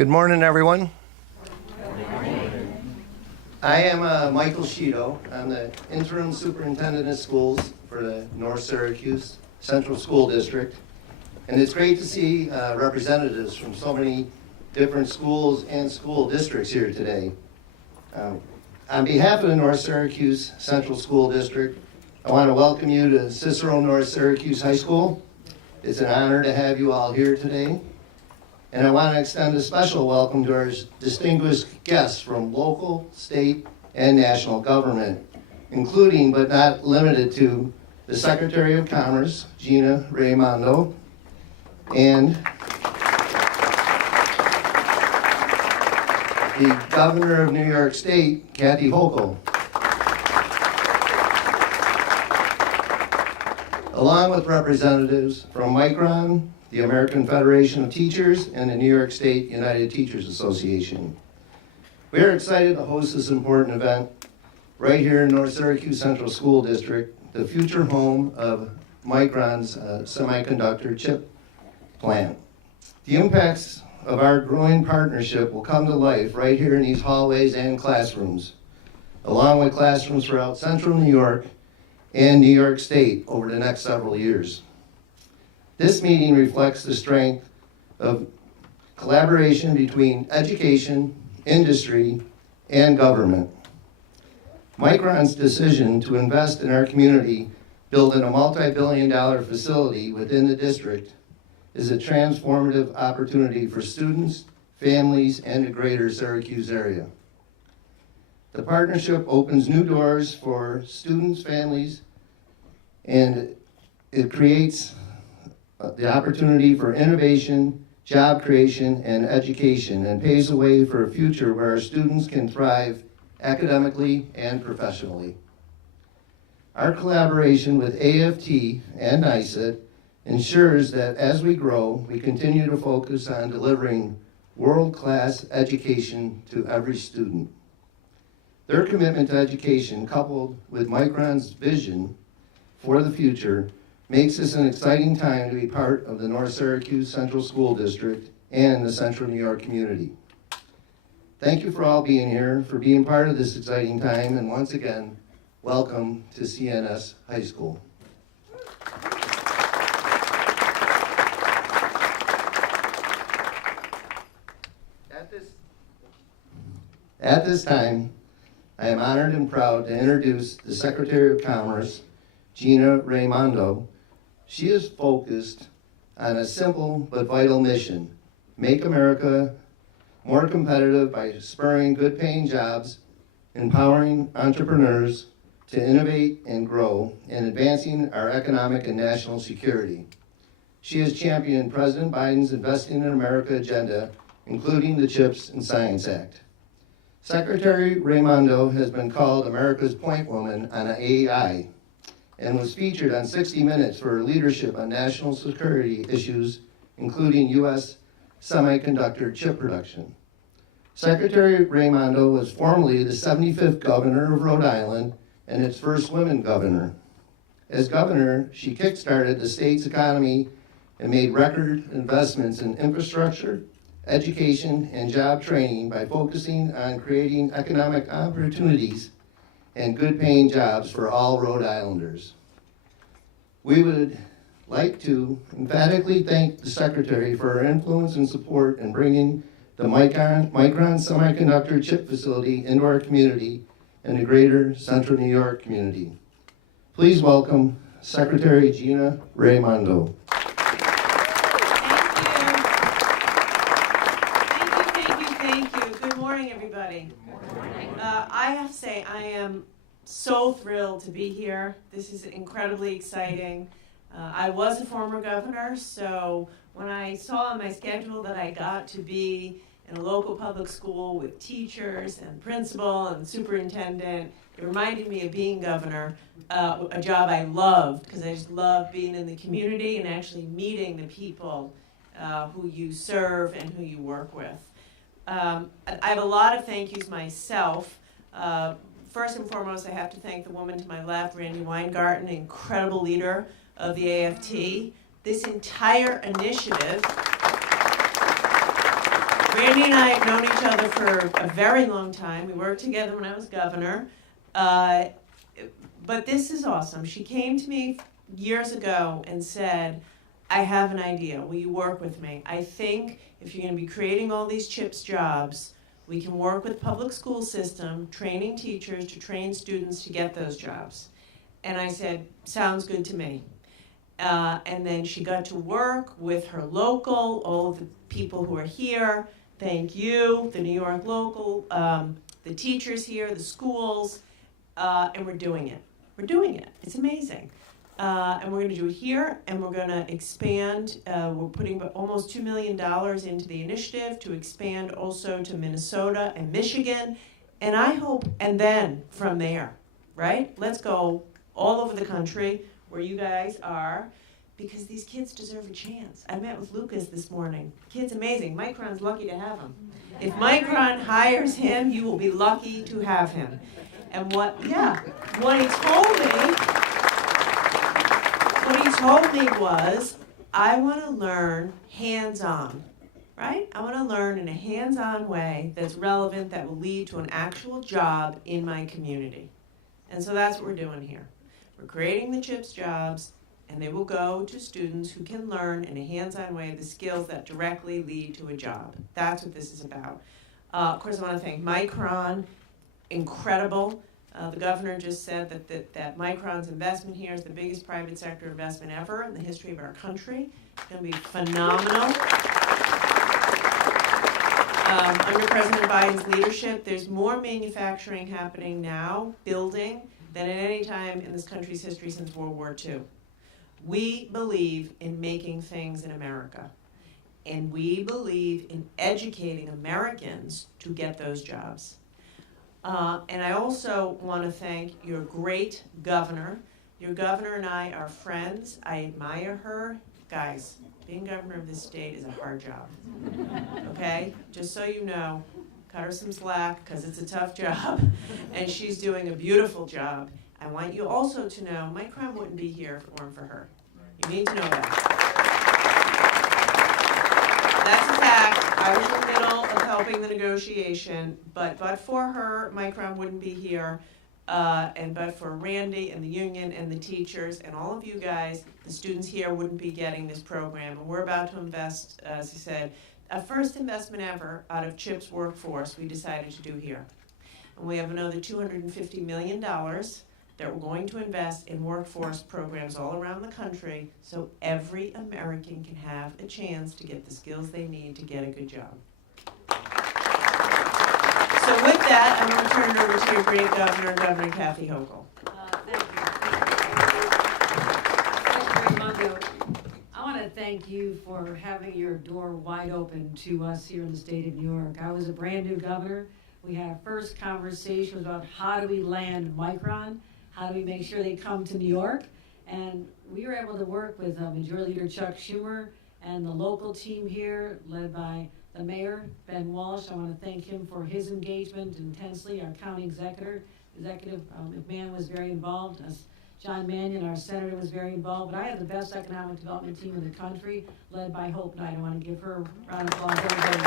Good morning, everyone. I am Michael Sheeto. I'm the interim superintendent of schools for the North Syracuse Central School District. And it's great to see representatives from so many different schools and school districts here today. On behalf of the North Syracuse Central School District, I want to welcome you to Cicero North Syracuse High School. It's an honor to have you all here today. And I want to extend a special welcome to our distinguished guests from local, state, and national government, including but not limited to the Secretary of Commerce, Gina Raimondo, and the Governor of New York State, Kathy Hochul, along with representatives from Micron, the American Federation of Teachers, and the New York State United Teachers Association. We are excited to host this important event right here in North Syracuse Central School District, the future home of Micron's semiconductor chip plant. The impacts of our growing partnership will come to life right here in these hallways and classrooms, along with classrooms throughout Central New York and New York State over the next several years. This meeting reflects the strength of collaboration between education, industry, and government. Micron's decision to invest in our community, building a multi-billion-dollar facility within the district, is a transformative opportunity for students, families, and the greater Syracuse area. The partnership opens new doors for students, families, and it creates the opportunity for innovation, job creation, and education, and paves the way for a future where our students can thrive academically and professionally. Our collaboration with AFT and NICET ensures that as we grow, we continue to focus on delivering world-class education to every student. Their commitment to education, coupled with Micron's vision for the future, makes this an exciting time to be part of the North Syracuse Central School District and the Central New York community. Thank you for all being here, for being part of this exciting time, and once again, welcome to CNS High School. At this time, I am honored and proud to introduce the Secretary of Commerce, Gina Raimondo. She is focused on a simple but vital mission: make America more competitive by spurring good-paying jobs, empowering entrepreneurs to innovate and grow, and advancing our economic and national security. She has championed President Biden's Investing in America agenda, including the CHIPS and Science Act. Secretary Raimondo has been called America's point woman on AI, and was featured on 60 Minutes for her leadership on national security issues, including U.S. semiconductor chip production. Secretary Raimondo was formerly the 75th governor of Rhode Island and its first woman governor. As governor, she kickstarted the state's economy and made record investments in infrastructure, education, and job training by focusing on creating economic opportunities and good-paying jobs for all Rhode Islanders. We would like to emphatically thank the Secretary for her influence and support in bringing the Micron semiconductor chip facility into our community and the greater Central New York community. Please welcome Secretary Gina Raimondo. Thank you. Good morning, everybody. Good morning. I have to say, I am so thrilled to be here. This is incredibly exciting. I was a former governor, so when I saw on my schedule that I got to be in a local public school with teachers and principal and superintendent, it reminded me of being governor, a job I loved, because I just love being in the community and actually meeting the people who you serve and who you work with. I have a lot of thank yous myself. First and foremost, I have to thank the woman to my left, Randy Weingarten, incredible leader of the AFT. This entire initiative Randy and I have known each other for a very long time. We worked together when I was governor. But this is awesome. She came to me years ago and said, I have an idea. Will you work with me? I think if you're going to be creating all these CHIPS jobs, we can work with public school system, training teachers to train students to get those jobs. And I said, sounds good to me. And then she got to work with her local, all of the people who are here. Thank you, the New York local, the teachers here, the schools, and we're doing it. We're doing it. It's amazing. And we're going to do it here, and we're going to expand. We're putting almost $2 million into the initiative to expand also to Minnesota and Michigan. And I hope, and then from there, right? Let's go all over the country where you guys are, because these kids deserve a chance. I met with Lucas this morning. The kid's amazing. Micron's lucky to have him. If Micron hires him, you will be lucky to have him. And what he told me was, I want to learn hands-on, right? I want to learn in a hands-on way that's relevant, that will lead to an actual job in my community. And so that's what we're doing here. We're creating the CHIPS jobs, and they will go to students who can learn in a hands-on way the skills that directly lead to a job. That's what this is about. Of course, I want to thank Micron, incredible. The governor just said that Micron's investment here is the biggest private sector investment ever in the history of our country. It's going to be phenomenal. Under President Biden's leadership, there's more manufacturing happening now, building, than at any time in this country's history since World War II. We believe in making things in America, and we believe in educating Americans to get those jobs. And I also want to thank your great governor. Your governor and I are friends. I admire her. Guys, being governor of this state is a hard job, okay? Just so you know, cut her some slack, because it's a tough job, and she's doing a beautiful job. I want you also to know, Micron wouldn't be here if it weren't for her. You need to know that. That's a fact. I was in the middle of helping the negotiation, but for her, Micron wouldn't be here, and but for Randy and the union and the teachers and all of you guys, the students here wouldn't be getting this program. And we're about to invest, as I said, a first investment ever out of CHIPS workforce we decided to do here. And we have another $250 million that we're going to invest in workforce programs all around the country so every American can have a chance to get the skills they need to get a good job. So with that, I'm going to turn it over to your great governor, Governor Kathy Hochul. Thank you, Raimondo. I want to thank you for having your door wide open to us here in the state of New York. I was a brand new governor. We had our first conversation about how do we land Micron, how do we make sure they come to New York, and we were able to work with Majority Leader Chuck Schumer and the local team here, led by the mayor, Ben Walsh. I want to thank him for his engagement intensely. Our county executive McMahon was very involved. John Mannion, our senator, was very involved. But I have the best economic development team in the country, led by Hope Knight. I want to give her a round of applause, everybody.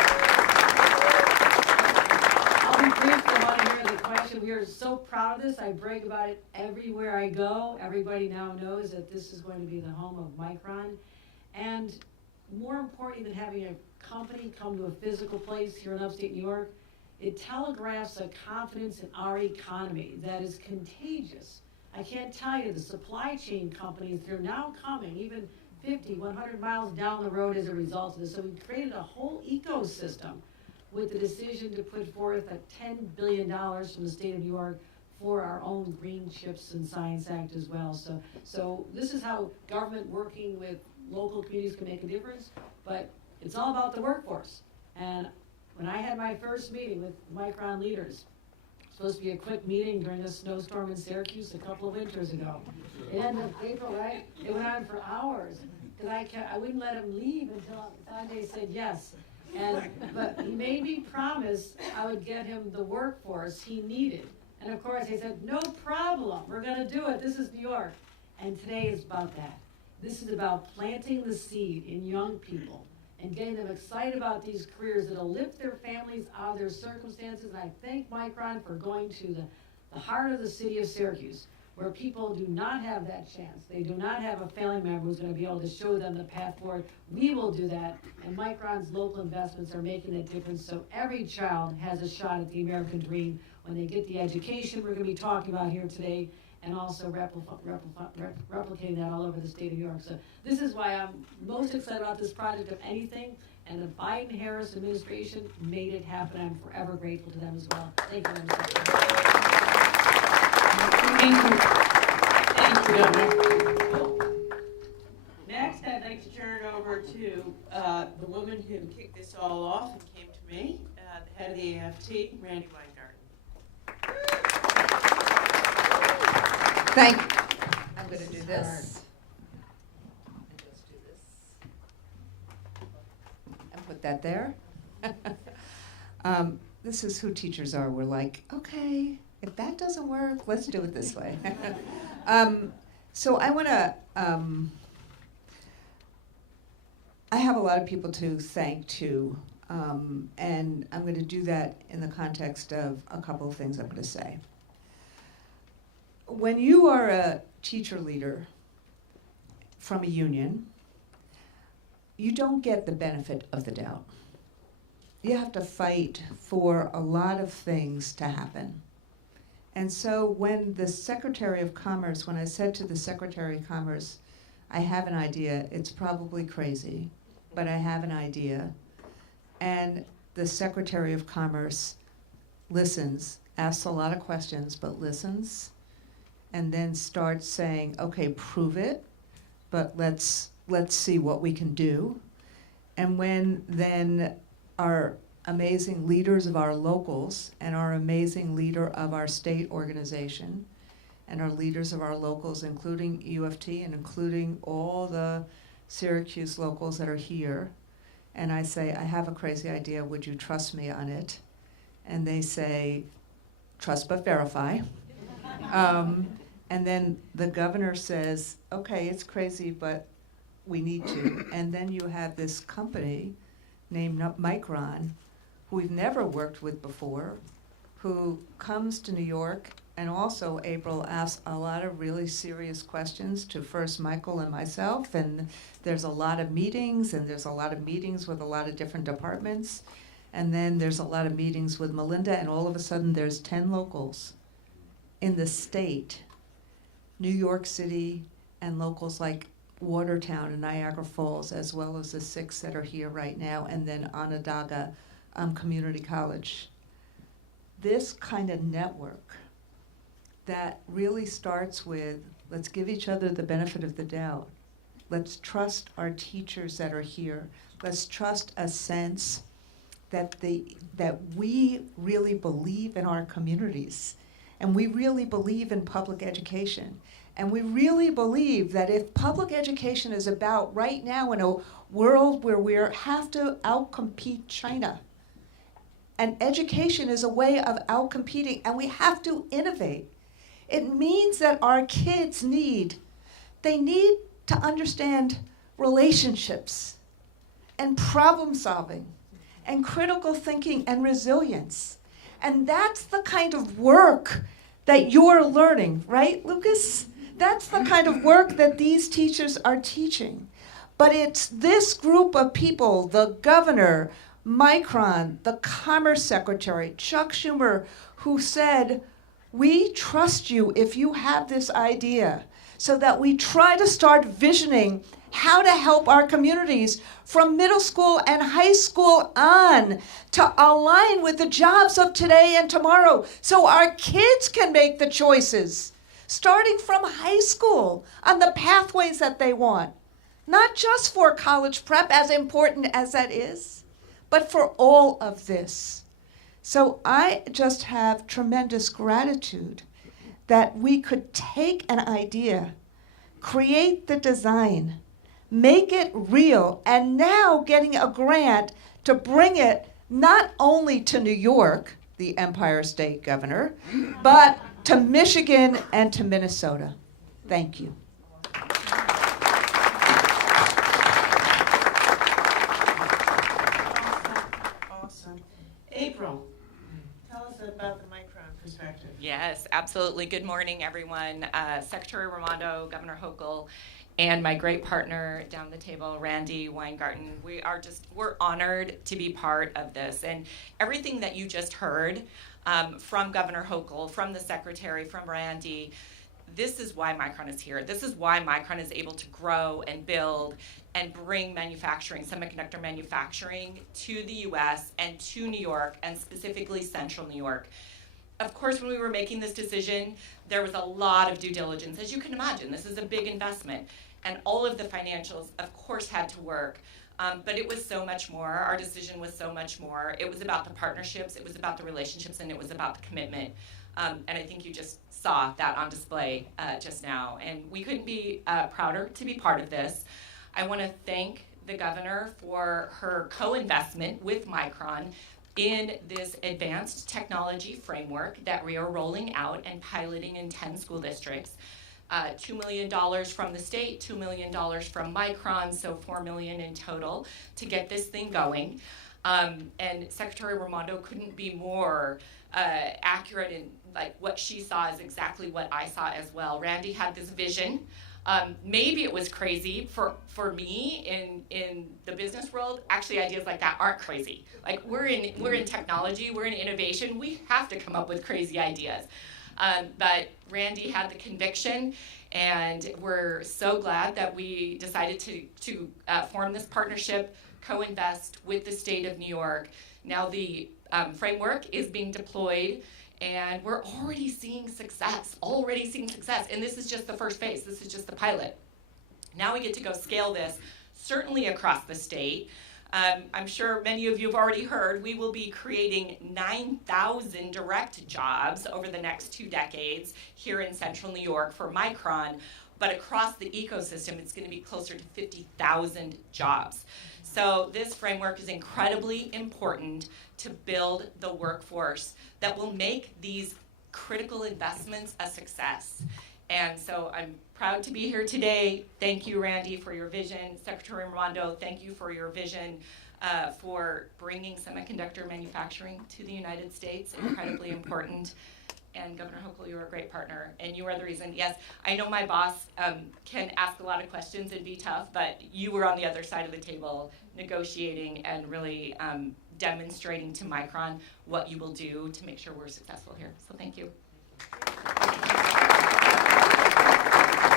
I'll be brief. I want to hear the question. We are so proud of this. I brag about it everywhere I go. Everybody now knows that this is going to be the home of Micron. And more importantly than having a company come to a physical place here in upstate New York, it telegraphs a confidence in our economy that is contagious. I can't tell you the supply chain companies, they're now coming even 50, 100 miles down the road as a result of this. So we created a whole ecosystem with the decision to put forth a $10 billion from the state of New York for our own Green Chips and Science Act as well. So this is how government working with local communities can make a difference, but it's all about the workforce. And when I had my first meeting with Micron leaders, supposed to be a quick meeting during a snowstorm in Syracuse a couple of winters ago. It ended in April, right? It went on for hours because I wouldn't let him leave until Sanjay said yes. But he made me promise I would get him the workforce he needed. And of course he said, no problem, we're gonna do it, this is New York. And today is about that. This is about planting the seed in young people and getting them excited about these careers that'll lift their families out of their circumstances. And I thank Micron for going to the heart of the city of Syracuse, where people do not have that chance. They do not have a family member who's gonna be able to show them the path forward. We will do that, and Micron's local investments are making that difference, so every child has a shot at the American dream when they get the education we're gonna be talking about here today, and also replicating that all over the state of New York. So this is why I'm most excited about this project of anything, and the Biden-Harris administration made it happen. I'm forever grateful to them as well. Thank you very much. Thank you, Governor. Next, I'd like to turn it over to the woman who kicked this all off and came to me, the head of the AFT, Randy Weingarten. Thank you. I'm going to do this. And just do this. And put that there. This is who teachers are. We're like, okay, if that doesn't work, let's do it this way. So I want to, I have a lot of people to thank too, and I'm going to do that in the context of a couple of things I'm going to say. When you are a teacher leader from a union, you don't get the benefit of the doubt. You have to fight for a lot of things to happen. And so when the Secretary of Commerce, when I said to the Secretary of Commerce, I have an idea, it's probably crazy, but I have an idea. And the Secretary of Commerce listens, asks a lot of questions, but listens, and then starts saying, okay, prove it, but let's see what we can do. And when then our amazing leaders of our locals and our amazing leader of our state organization and our leaders of our locals, including UFT and including all the Syracuse locals that are here, and I say, I have a crazy idea, would you trust me on it? And they say, trust but verify. And then the governor says, okay, it's crazy, but we need to. And then you have this company named Micron, who we've never worked with before, who comes to New York, and also April asks a lot of really serious questions to first Michael and myself, and there's a lot of meetings, and there's a lot of meetings with a lot of different departments, and then there's a lot of meetings with Melinda, and all of a sudden there's 10 locals in the state, New York City, and locals like Watertown and Niagara Falls, as well as the 6 that are here right now, and then Onondaga Community College. This kind of network that really starts with, let's give each other the benefit of the doubt. Let's trust our teachers that are here. Let's trust a sense that we really believe in our communities, and we really believe in public education. And we really believe that if public education is about right now in a world where we have to outcompete China, and education is a way of outcompeting, and we have to innovate, it means that our kids need to understand relationships and problem solving and critical thinking and resilience. And that's the kind of work that you're learning, right, Lucas? That's the kind of work that these teachers are teaching. But it's this group of people, the governor, Micron, the Commerce Secretary, Chuck Schumer, who said, we trust you if you have this idea, so that we try to start visioning how to help our communities from middle school and high school on to align with the jobs of today and tomorrow, so our kids can make the choices, starting from high school on the pathways that they want. Not just for college prep, as important as that is, but for all of this. So I just have tremendous gratitude that we could take an idea, create the design, make it real, and now getting a grant to bring it not only to New York, the Empire State Governor, but to Michigan and to Minnesota. Thank you. April, tell us about the Micron perspective. Yes, absolutely. Good morning, everyone. Secretary Raimondo, Governor Hochul, and my great partner down the table, Randy Weingarten. We're honored to be part of this. And everything that you just heard from Governor Hochul, from the Secretary, from Randy, this is why Micron is here. This is why Micron is able to grow and build and bring manufacturing, semiconductor manufacturing, to the U.S. and to New York, and specifically Central New York. Of course, when we were making this decision, there was a lot of due diligence. As you can imagine, this is a big investment. And all of the financials, of course, had to work. But it was so much more. Our decision was so much more. It was about the partnerships, it was about the relationships, and it was about the commitment. And I think you just saw that on display just now. And we couldn't be prouder to be part of this. I want to thank the governor for her co-investment with Micron in this advanced technology framework that we are rolling out and piloting in 10 school districts. $2 million from the state, $2 million from Micron, so $4 million in total to get this thing going. And Secretary Raimondo couldn't be more accurate in like what she saw is exactly what I saw as well. Randy had this vision. Maybe it was crazy for me in the business world. Actually, ideas like that aren't crazy. Like we're in technology, we're in innovation. We have to come up with crazy ideas. But Randy had the conviction, and we're so glad that we decided to form this partnership, co-invest with the state of New York. Now the framework is being deployed, and we're already seeing success, and this is just the first phase. This is just the pilot. Now we get to go scale this, certainly across the state. I'm sure many of you have already heard, we will be creating 9,000 direct jobs over the next 2 decades here in Central New York for Micron, but across the ecosystem, it's going to be closer to 50,000 jobs. So this framework is incredibly important to build the workforce that will make these critical investments a success. And so I'm proud to be here today. Thank you, Randy, for your vision. Secretary Raimondo, thank you for your vision for bringing semiconductor manufacturing to the United States. Incredibly important. And Governor Hochul, you're a great partner, and you are the reason. Yes, I know my boss can ask a lot of questions and be tough, but you were on the other side of the table negotiating and really demonstrating to Micron what you will do to make sure we're successful here. So thank you.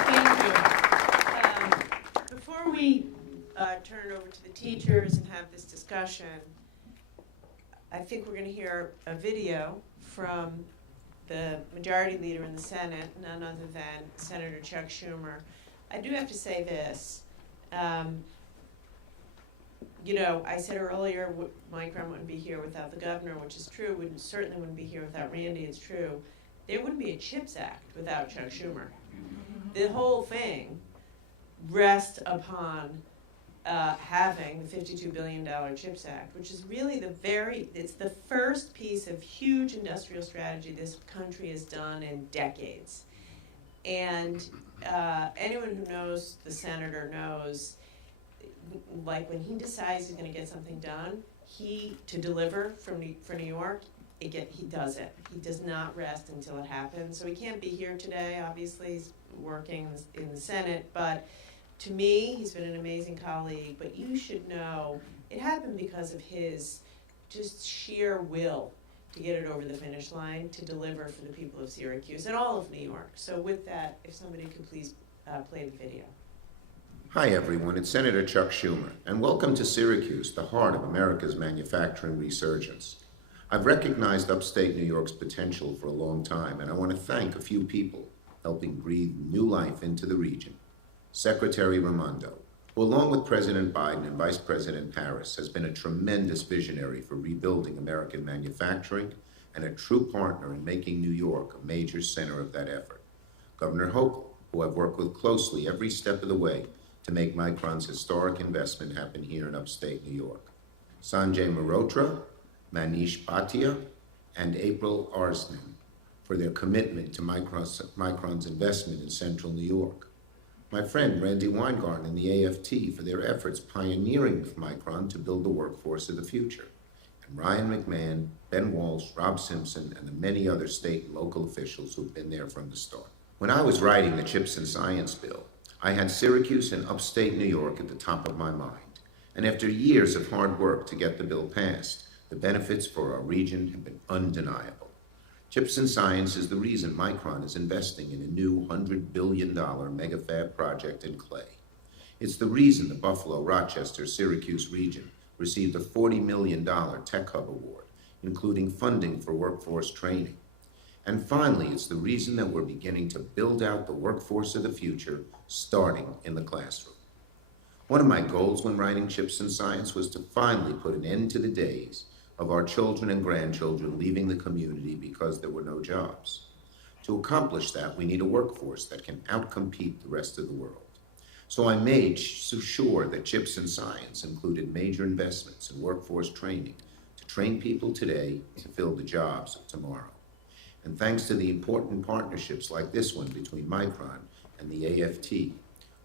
Thank you. Before we turn it over to the teachers and have this discussion, I think we're going to hear a video from the majority leader in the Senate, none other than Senator Chuck Schumer. I do have to say this. I said earlier Micron wouldn't be here without the governor, which is true. Certainly wouldn't be here without Randy, it's true. There wouldn't be a CHIPS Act without Chuck Schumer. The whole thing rests upon having the $52 billion CHIPS Act, which is really it's the first piece of huge industrial strategy this country has done in decades. And anyone who knows the senator knows, like when he decides he's going to get something done, to deliver for New York, he does it. He does not rest until it happens. So he can't be here today. Obviously, he's working in the Senate, but to me, he's been an amazing colleague. But you should know it happened because of his just sheer will to get it over the finish line, to deliver for the people of Syracuse and all of New York. So with that, if somebody could please play the video. Hi everyone, it's Senator Chuck Schumer, and welcome to Syracuse, the heart of America's manufacturing resurgence. I've recognized upstate New York's potential for a long time, and I want to thank a few people helping breathe new life into the region. Secretary Raimondo, who along with President Biden and Vice President Harris has been a tremendous visionary for rebuilding American manufacturing and a true partner in making New York a major center of that effort. Governor Hochul, who I've worked with closely every step of the way to make Micron's historic investment happen here in upstate New York. Sanjay Mehrotra, Manish Bhatia, and April Arslan for their commitment to Micron's investment in Central New York. My friend Randy Weingarten and the AFT for their efforts pioneering with Micron to build the workforce of the future. and Ryan McMahon, Ben Walsh, Rob Simpson, and the many other state and local officials who've been there from the start. When I was writing the CHIPS and Science bill, I had Syracuse and upstate New York at the top of my mind. And after years of hard work to get the bill passed, the benefits for our region have been undeniable. CHIPS and Science is the reason Micron is investing in a new $100 billion megafab project in Clay. It's the reason the Buffalo, Rochester, Syracuse region received a $40 million Tech Hub Award, including funding for workforce training. And finally, it's the reason that we're beginning to build out the workforce of the future, starting in the classroom. One of my goals when writing CHIPS and Science was to finally put an end to the days of our children and grandchildren leaving the community because there were no jobs. To accomplish that, we need a workforce that can outcompete the rest of the world. So I made sure that CHIPS and Science included major investments in workforce training to train people today to fill the jobs of tomorrow. And thanks to the important partnerships like this one between Micron and the AFT,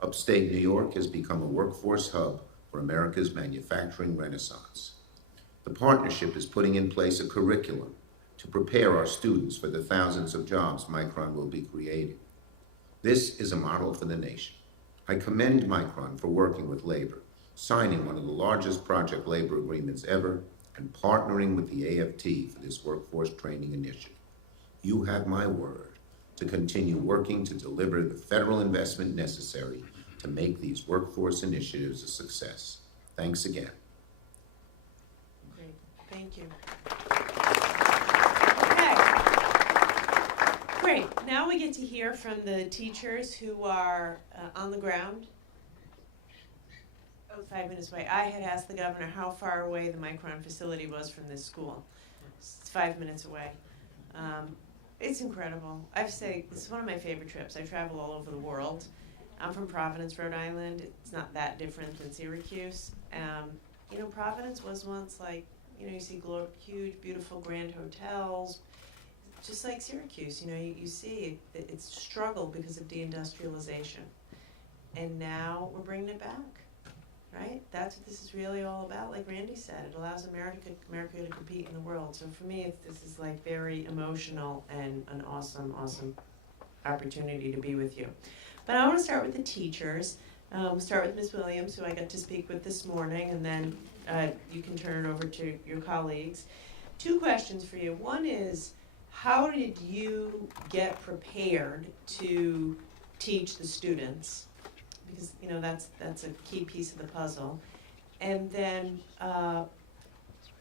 upstate New York has become a workforce hub for America's manufacturing renaissance. The partnership is putting in place a curriculum to prepare our students for the thousands of jobs Micron will be creating. This is a model for the nation. I commend Micron for working with labor, signing one of the largest project labor agreements ever, and partnering with the AFT for this workforce training initiative. You have my word to continue working to deliver the federal investment necessary to make these workforce initiatives a success. Thanks again. Great, thank you. Okay. Great, now we get to hear from the teachers who are on the ground. 5 minutes away. I had asked the governor how far away the Micron facility was from this school. It's 5 minutes away. It's incredible. I have to say, this is one of my favorite trips. I travel all over the world. I'm from Providence, Rhode Island. It's not that different than Syracuse. You know, Providence was once like, you know, you see huge, beautiful, grand hotels, just like Syracuse. You know, you see it's struggled because of deindustrialization. And now we're bringing it back, right? That's what this is really all about. Like Randy said, it allows America to compete in the world. So for me, this is like very emotional and an awesome, awesome opportunity to be with you. But I want to start with the teachers. We'll start with Ms. Williams, who I got to speak with this morning, and then you can turn it over to your colleagues. 2 questions for you. One is, how did you get prepared to teach the students? Because, you know, that's a key piece of the puzzle. And then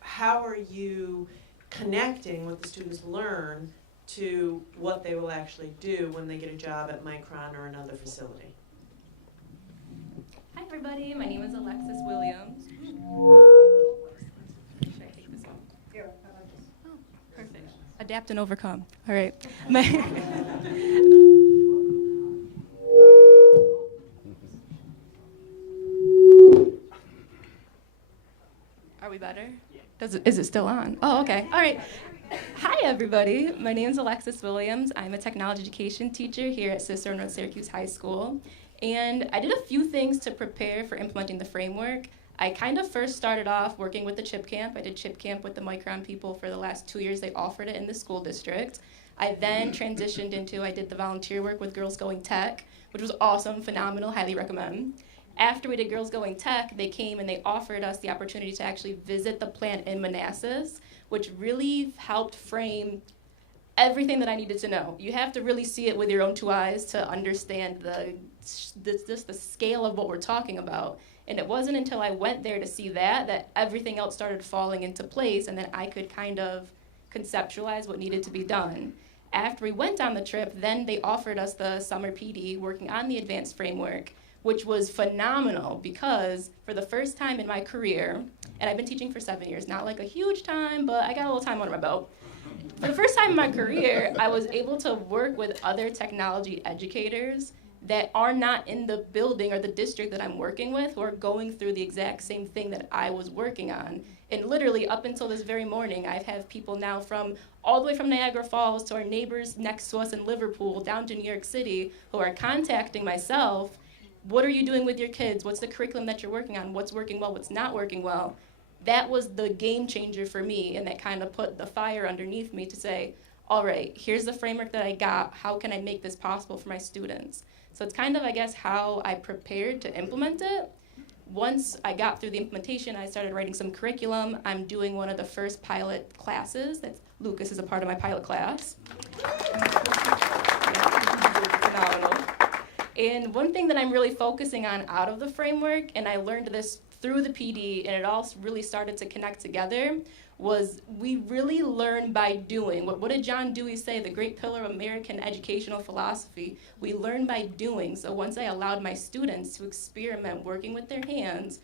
how are you connecting what the students learn to what they will actually do when they get a job at Micron or another facility? Hi everybody, my name is Alexis Williams. Should I take this one? Here, how about this? Oh, perfect. Adapt and overcome. All right. Are we better? Is it still on? Oh, okay. All right. Hi, everybody. My name is Alexis Williams. I'm a technology education teacher here at Cicero North Syracuse High School. And I did a few things to prepare for implementing the framework. I kind of first started off working with the CHIP camp. I did CHIP camp with the Micron people for the last 2 years. They offered it in the school district. I then transitioned into, I did the volunteer work with Girls Going Tech, which was awesome, phenomenal, highly recommend. After we did Girls Going Tech, they came and they offered us the opportunity to actually visit the plant in Manassas, which really helped frame everything that I needed to know. You have to really see it with your own 2 eyes to understand the scale of what we're talking about. And it wasn't until I went there to see that everything else started falling into place, and then I could kind of conceptualize what needed to be done. After we went on the trip, then they offered us the summer PD working on the advanced framework, which was phenomenal because for the first time in my career, and I've been teaching for 7 years, not like a huge time, but I got a little time under my belt. For the first time in my career, I was able to work with other technology educators that are not in the building or the district that I'm working with, who are going through the exact same thing that I was working on. And literally up until this very morning, I've had people now from all the way from Niagara Falls to our neighbors next to us in Liverpool, down to New York City, who are contacting myself. What are you doing with your kids? What's the curriculum that you're working on? What's working well? What's not working well? that was the game changer for me, and that kind of put the fire underneath me to say, all right, here's the framework that I got. How can I make this possible for my students? So it's kind of, I guess, how I prepared to implement it. Once I got through the implementation, I started writing some curriculum. I'm doing one of the first pilot classes. Lucas is a part of my pilot class. Phenomenal. And one thing that I'm really focusing on out of the framework, and I learned this through the PD, and it all really started to connect together, was we really learn by doing. What did John Dewey say, the great pillar of American educational philosophy? We learn by doing. So once I allowed my students to experiment working with their hands,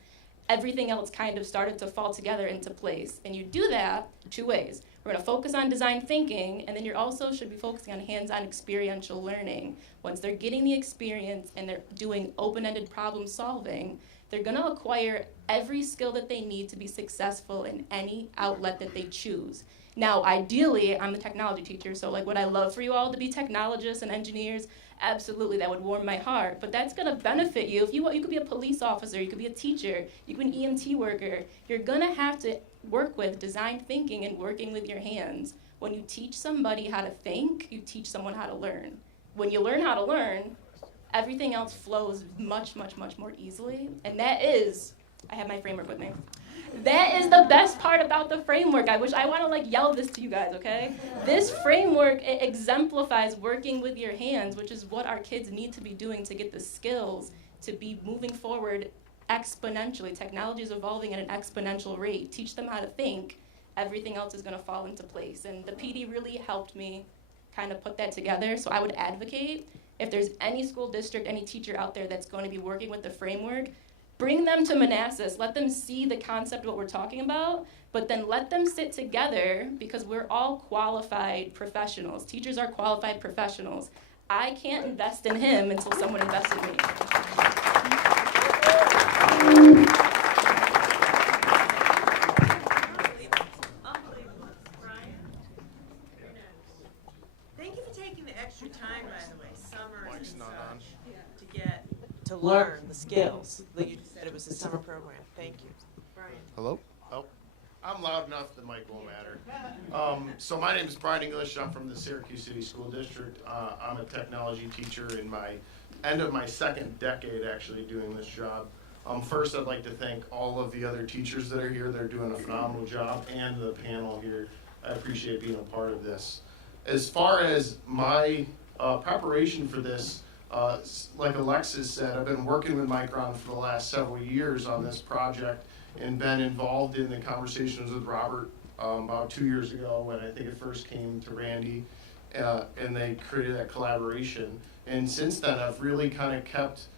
everything else kind of started to fall together into place. And you do that 2 ways. We're going to focus on design thinking, and then you also should be focusing on hands-on experiential learning. Once they're getting the experience and they're doing open-ended problem solving, they're going to acquire every skill that they need to be successful in any outlet that they choose. Now, ideally, I'm the technology teacher, so like would I love for you all to be technologists and engineers? Absolutely, that would warm my heart. But that's going to benefit you. If you could be a police officer, you could be a teacher, you could be an EMT worker. You're going to have to work with design thinking and working with your hands. When you teach somebody how to think, you teach someone how to learn. When you learn how to learn, everything else flows much, much, much more easily. And that is, I have my framework with me. That is the best part about the framework. I want to like yell this to you guys, okay? This framework, it exemplifies working with your hands, which is what our kids need to be doing to get the skills to be moving forward exponentially. Technology is evolving at an exponential rate. Teach them how to think. Everything else is going to fall into place. And the PD really helped me kind of put that together. So I would advocate, if there's any school district, any teacher out there that's going to be working with the framework, bring them to Manassas. Let them see the concept of what we're talking about, but then let them sit together because we're all qualified professionals. Teachers are qualified professionals. I can't invest in him until someone invests in me. Unbelievable. Brian? Thank you for taking the extra time, by the way, summers and such, to get to learn the skills. Like you said, it was a summer program. Thank you. Brian. Hello? Oh, I'm loud enough, the mic won't matter. So my name is Brian English. I'm from the Syracuse City School District. I'm a technology teacher in my end of my second decade actually doing this job. First, I'd like to thank all of the other teachers that are here. They're doing a phenomenal job, and the panel here. I appreciate being a part of this. As far as my preparation for this, like Alexis said, I've been working with Micron for the last several years on this project and been involved in the conversations with Robert about 2 years ago when I think it first came to Randy and they created that collaboration. And since then, I've really kind of kept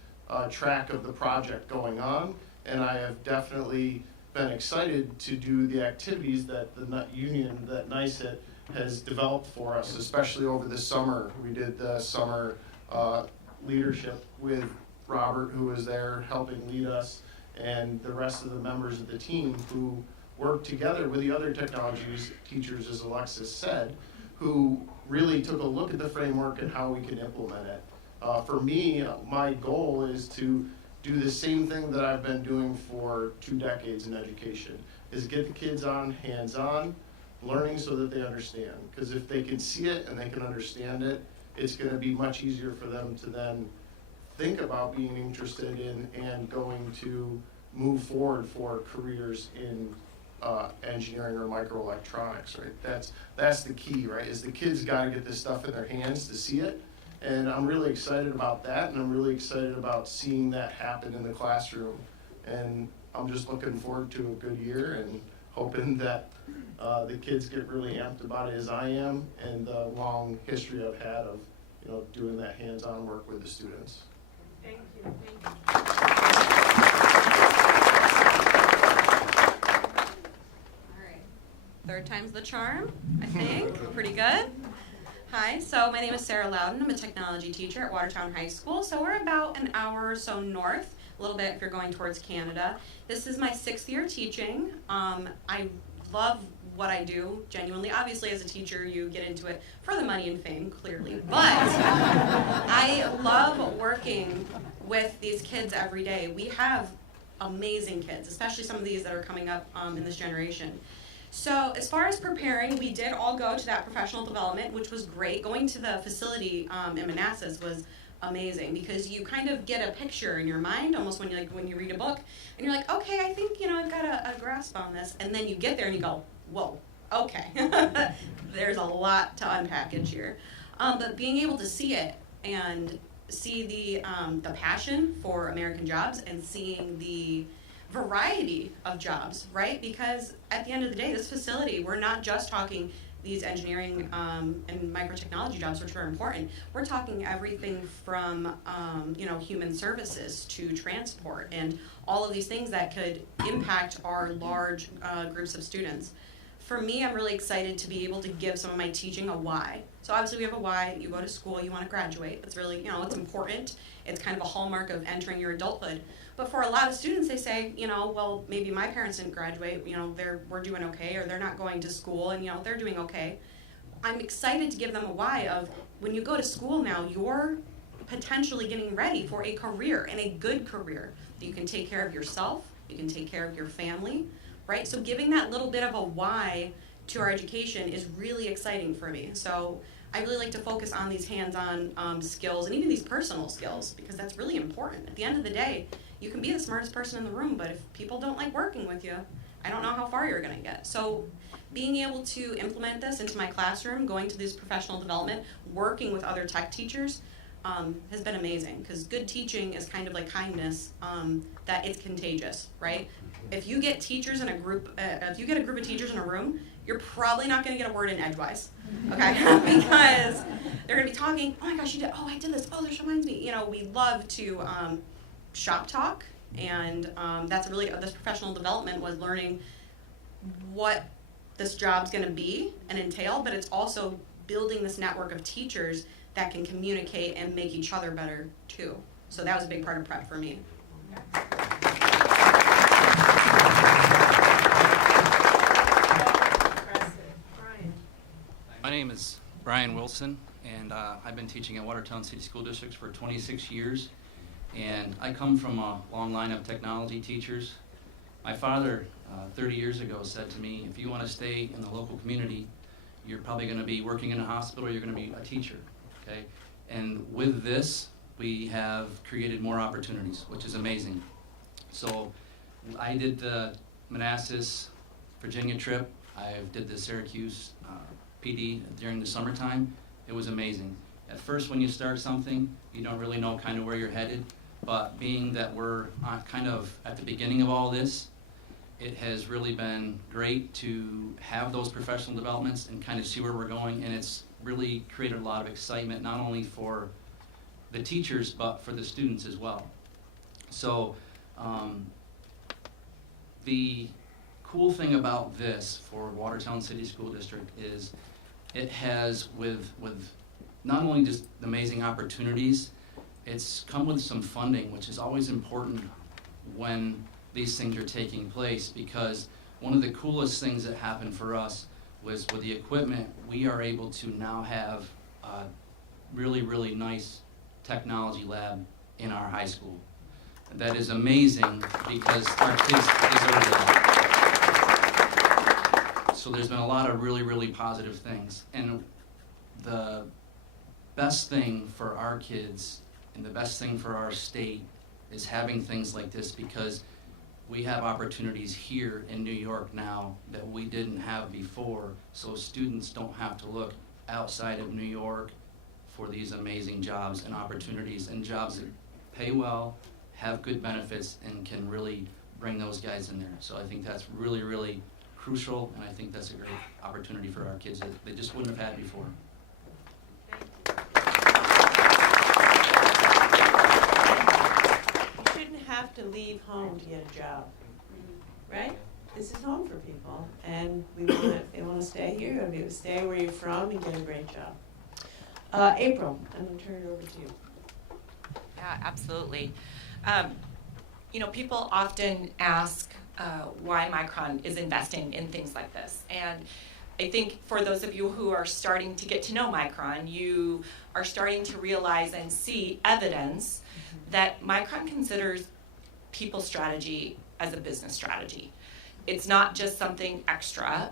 track of the project going on, and I have definitely been excited to do the activities that the union, that NICET, has developed for us, especially over the summer. We did the summer leadership with Robert, who was there helping lead us, and the rest of the members of the team who worked together with the other technologies teachers, as Alexis said, who really took a look at the framework and how we can implement it. For me, my goal is to do the same thing that I've been doing for 2 decades in education, is get the kids on, hands-on, learning so that they understand. Because if they can see it and they can understand it, it's going to be much easier for them to then think about being interested in and going to move forward for careers in engineering or microelectronics, right? That's the key, right? Is the kids got to get this stuff in their hands to see it. And I'm really excited about that, and I'm really excited about seeing that happen in the classroom. And I'm just looking forward to a good year and hoping that the kids get really amped about it as I am, and the long history I've had of doing that hands-on work with the students. Thank you. Thank you. All right. Third time's the charm, I think. Pretty good. Hi, so my name is Sarah Loudon. I'm a technology teacher at Watertown High School. So we're about an hour or so north, a little bit if you're going towards Canada. This is my 6th year teaching. I love what I do, genuinely. Obviously, as a teacher, you get into it for the money and fame, clearly. But I love working with these kids every day. We have amazing kids, especially some of these that are coming up in this generation. So as far as preparing, we did all go to that professional development, which was great. Going to the facility in Manassas was amazing because you kind of get a picture in your mind, almost when you read a book, and you're like, okay, I think I've got a grasp on this, and then you get there and you go, whoa, okay, there's a lot to unpackage here. But being able to see it and see the passion for American jobs and seeing the variety of jobs, right? Because at the end of the day, this facility, we're not just talking these engineering and microtechnology jobs, which are important. We're talking everything from human services to transport and all of these things that could impact our large groups of students. For me, I'm really excited to be able to give some of my teaching a why. So obviously we have a why. You go to school, you want to graduate. It's really, it's important. It's kind of a hallmark of entering your adulthood. But for a lot of students, they say, well, maybe my parents didn't graduate, we're doing okay, or they're not going to school, and, they're doing okay. I'm excited to give them a why of, when you go to school now, you're potentially getting ready for a career, and a good career. You can take care of yourself, you can take care of your family, right? So giving that little bit of a why to our education is really exciting for me. So I really like to focus on these hands-on skills and even these personal skills, because that's really important. At the end of the day, you can be the smartest person in the room, but if people don't like working with you, I don't know how far you're going to get. So being able to implement this into my classroom, going to this professional development, working with other tech teachers, has been amazing, because good teaching is kind of like kindness, that it's contagious, right? If you get teachers in a group, if you get a group of teachers in a room, you're probably not going to get a word in edgewise, okay? Because they're going to be talking, oh my gosh, you did, oh, I did this, oh, this reminds me. We love to shop talk, and that's really, this professional development was learning what this job's going to be and entail, but it's also building this network of teachers that can communicate and make each other better too. So that was a big part of prep for me. My name is Brian Wilson, and I've been teaching at Watertown City School District for 26 years. And I come from a long line of technology teachers. My father, 30 years ago, said to me, if you want to stay in the local community, you're probably going to be working in a hospital, you're going to be a teacher, okay? And with this, we have created more opportunities, which is amazing. So I did the Manassas, Virginia trip. I did the Syracuse PD during the summertime. It was amazing. At first, when you start something, you don't really know kind of where you're headed. But being that we're kind of at the beginning of all this, it has really been great to have those professional developments and kind of see where we're going. And it's really created a lot of excitement, not only for the teachers, but for the students as well. So the cool thing about this for Watertown City School District is it has, with not only just amazing opportunities, it's come with some funding, which is always important when these things are taking place, because one of the coolest things that happened for us was with the equipment, we are able to now have a really, really nice technology lab in our high school. That is amazing because our kids deserve that. So there's been a lot of really, really positive things. And the best thing for our kids and the best thing for our state is having things like this, because we have opportunities here in New York now that we didn't have before, so students don't have to look outside of New York for these amazing jobs and opportunities, and jobs that pay well, have good benefits, and can really bring those guys in there. So I think that's really, really crucial, and I think that's a great opportunity for our kids that they just wouldn't have had before. You shouldn't have to leave home to get a job, right? This is home for people, and we want to, if they want to stay here, you got to be able to stay where you're from and get a great job. April, I'm going to turn it over to you. Yeah, absolutely. People often ask why Micron is investing in things like this. And I think for those of you who are starting to get to know Micron, you are starting to realize and see evidence that Micron considers people strategy as a business strategy. It's not just something extra.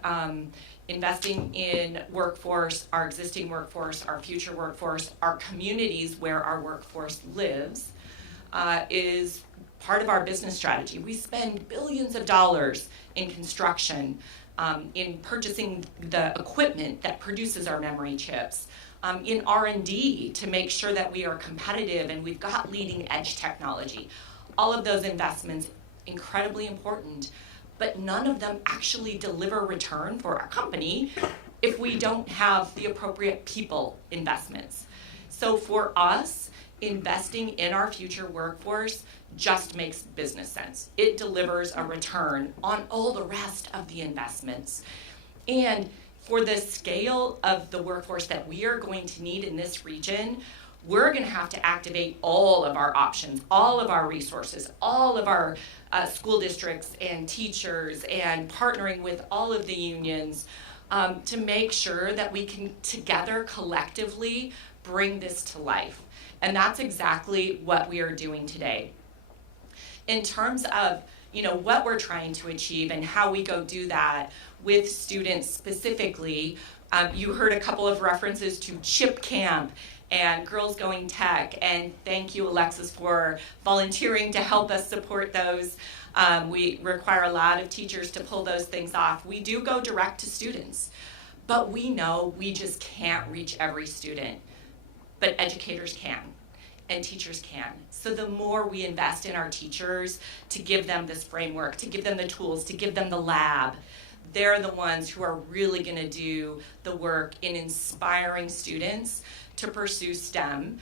Investing in workforce, our existing workforce, our future workforce, our communities where our workforce lives, is part of our business strategy. We spend billions of dollars in construction, in purchasing the equipment that produces our memory chips, in R&D to make sure that we are competitive and we've got leading edge technology. All of those investments, incredibly important, but none of them actually deliver return for our company if we don't have the appropriate people investments. So for us, investing in our future workforce just makes business sense. It delivers a return on all the rest of the investments. And for the scale of the workforce that we are going to need in this region, we're going to have to activate all of our options, all of our resources, all of our school districts and teachers, and partnering with all of the unions to make sure that we can together collectively bring this to life. And that's exactly what we are doing today. In terms of what we're trying to achieve and how we go do that with students specifically, you heard a couple of references to Chip Camp and Girls Going Tech, and thank you, Alexis, for volunteering to help us support those. We require a lot of teachers to pull those things off. We do go direct to students, but we know we just can't reach every student, but educators can. And teachers can. So the more we invest in our teachers to give them this framework, to give them the tools, to give them the lab, they're the ones who are really going to do the work in inspiring students to pursue STEM,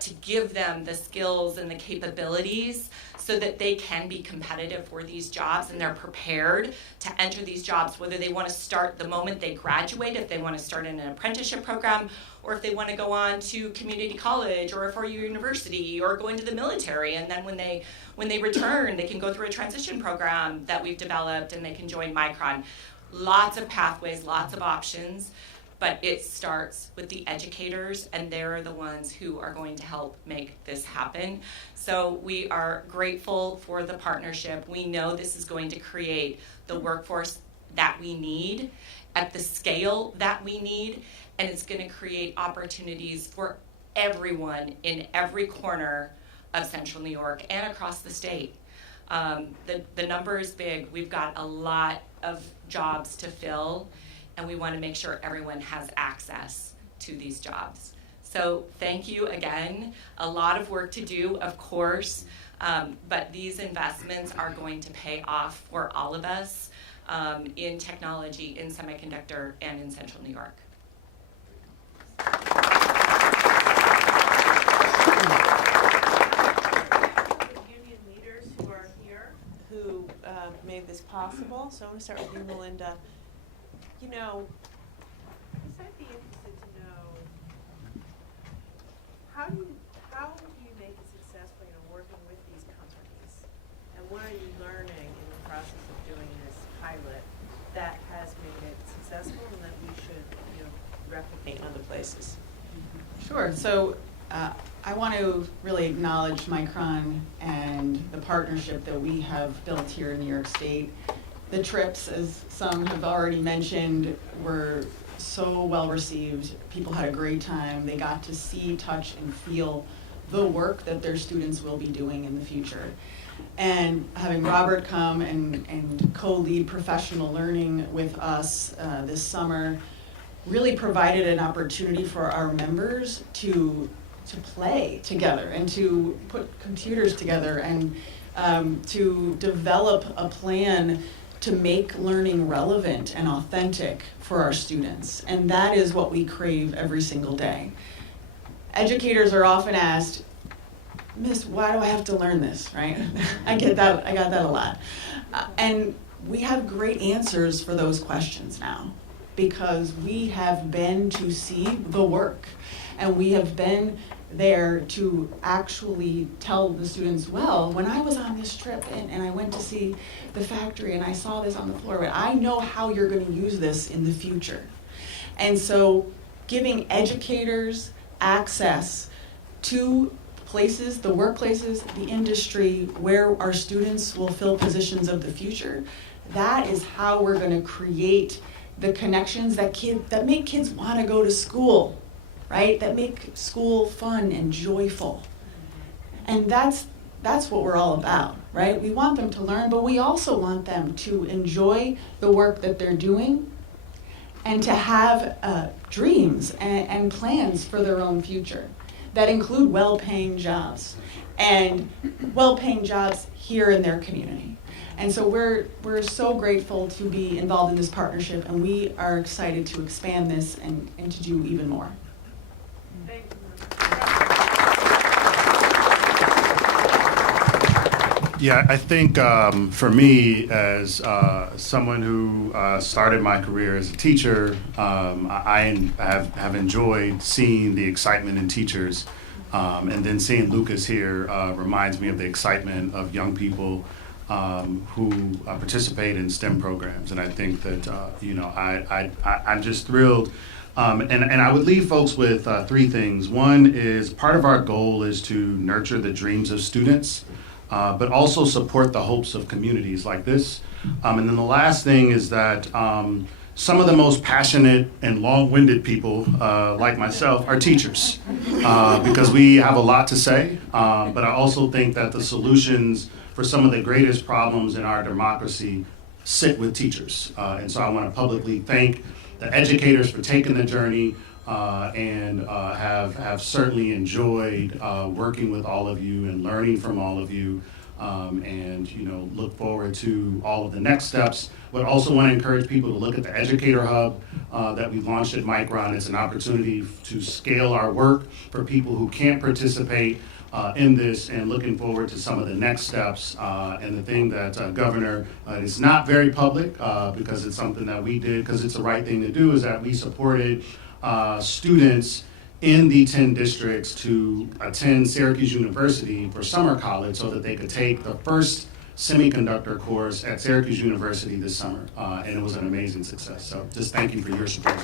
to give them the skills and the capabilities so that they can be competitive for these jobs and they're prepared to enter these jobs, whether they want to start the moment they graduate, if they want to start in an apprenticeship program, or if they want to go on to community college or a four-year university or go into the military, and then when they return, they can go through a transition program that we've developed and they can join Micron. Lots of pathways, lots of options, but it starts with the educators, and they're the ones who are going to help make this happen. So we are grateful for the partnership. We know this is going to create the workforce that we need at the scale that we need, and it's going to create opportunities for everyone in every corner of Central New York and across the state. The number is big. We've got a lot of jobs to fill, and we want to make sure everyone has access to these jobs. So thank you again. A lot of work to do, of course, but these investments are going to pay off for all of us in technology, in semiconductor, and in Central New York. Union leaders who are here who made this possible. So I'm going to start with you, Melinda. I'd be interested to know how do you make it successful, working with these companies, and what are you learning in the process of doing this pilot that has made it successful and that we should replicate in other places? Sure. So I want to really acknowledge Micron and the partnership that we have built here in New York State. The trips, as some have already mentioned, were so well received. People had a great time. They got to see, touch, and feel the work that their students will be doing in the future. And having Robert come and co-lead professional learning with us this summer really provided an opportunity for our members to play together and to put computers together and to develop a plan to make learning relevant and authentic for our students. And that is what we crave every single day. Educators are often asked, Miss, why do I have to learn this, right? I got that a lot. And we have great answers for those questions now, because we have been to see the work, and we have been there to actually tell the students, well, when I was on this trip and I went to see the factory and I saw this on the floor, but I know how you're going to use this in the future. And so giving educators access to places, the workplaces, the industry, where our students will fill positions of the future, that is how we're gonna create the connections that make kids wanna go to school, right? That make school fun and joyful. And that's what we're all about, right? We want them to learn, but we also want them to enjoy the work that they're doing and to have dreams and plans for their own future that include well-paying jobs and well-paying jobs here in their community. And so we're so grateful to be involved in this partnership, and we are excited to expand this and to do even more. Yeah, I think for me, as someone who started my career as a teacher, I have enjoyed seeing the excitement in teachers, and then seeing Lucas here reminds me of the excitement of young people who participate in STEM programs, and I think that I'm just thrilled. And I would leave folks with three things. One is part of our goal is to nurture the dreams of students, but also support the hopes of communities like this. And then the last thing is that some of the most passionate and long-winded people, like myself, are teachers, because we have a lot to say. But I also think that the solutions for some of the greatest problems in our democracy sit with teachers. And so I want to publicly thank the educators for taking the journey, and have certainly enjoyed working with all of you and learning from all of you, and look forward to all of the next steps. But also want to encourage people to look at the Educator Hub that we launched at Micron. It's an opportunity to scale our work for people who can't participate in this, and looking forward to some of the next steps. And the thing that Governor, is not very public because it's something that we did because it's the right thing to do, is that we supported students in the 10 districts to attend Syracuse University for summer college so that they could take the first semiconductor course at Syracuse University this summer. And it was an amazing success. So just thank you for your support.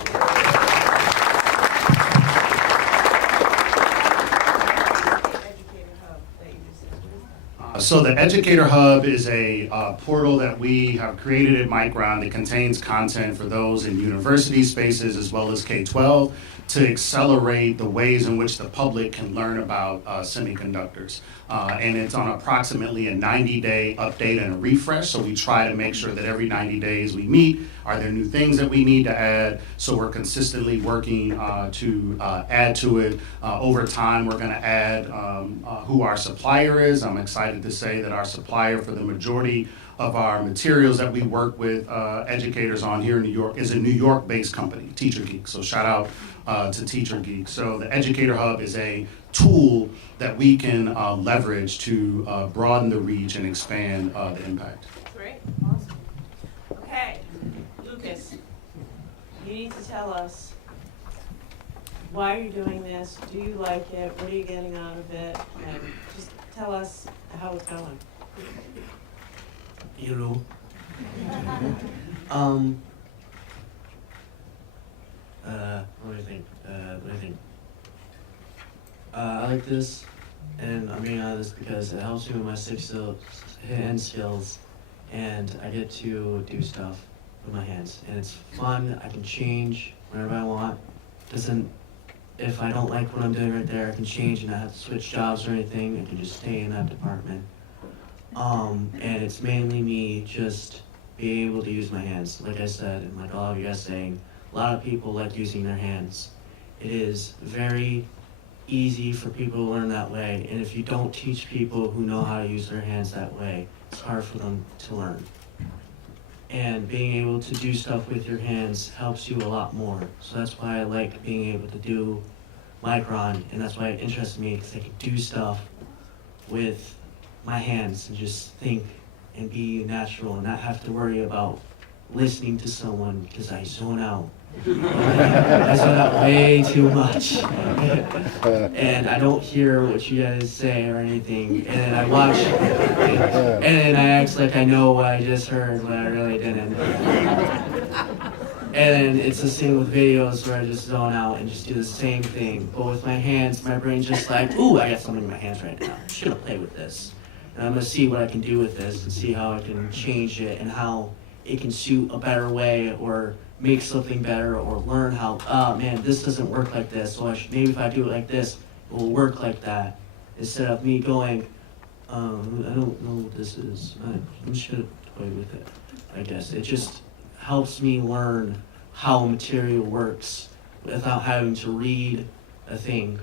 So the Educator Hub is a portal that we have created at Micron that contains content for those in university spaces as well as K-12 to accelerate the ways in which the public can learn about semiconductors. And it's on approximately a 90-day update and a refresh, so we try to make sure that every 90 days we meet. Are there new things that we need to add? So we're consistently working to add to it. Over time, we're going to add who our supplier is. I'm excited to say that our supplier for the majority of our materials that we work with educators on here in New York is a New York-based company, Teacher Geek. So shout out to Teacher Geek. So the Educator Hub is a tool that we can leverage to broaden the reach and expand the impact. Great, awesome. Okay, Lucas, you need to tell us, why are you doing this? Do you like it? What are you getting out of it? And just tell us how it's going. You know. What do I think? I like this, and I'm being honest because it helps me with my hand skills, and I get to do stuff with my hands, and it's fun. I can change whenever I want. If I don't like what I'm doing right there, I can change and not have to switch jobs or anything. I can just stay in that department. And it's mainly me just being able to use my hands. Like I said, and like all of you guys saying, a lot of people like using their hands. It is very easy for people to learn that way, and if you don't teach people who know how to use their hands that way, it's hard for them to learn. And being able to do stuff with your hands helps you a lot more. So that's why I like being able to do Micron, and that's why it interests me, because I can do stuff with my hands and just think and be natural and not have to worry about listening to someone, because I zone out. I zone out way too much. And I don't hear what you guys say or anything. And then I watch, and then I act like I know what I just heard when I really didn't. And it's the same with videos where I just zone out and just do the same thing. But with my hands, my brain's just like, ooh, I got something in my hands right now. I'm just gonna play with this. And I'm gonna see what I can do with this and see how I can change it and how it can suit a better way or make something better or learn how, oh man, this doesn't work like this. So maybe if I do it like this, it will work like that. Instead of me going, I don't know what this is. I'm just gonna toy with it, I guess. It just helps me learn how material works without having to read a thing,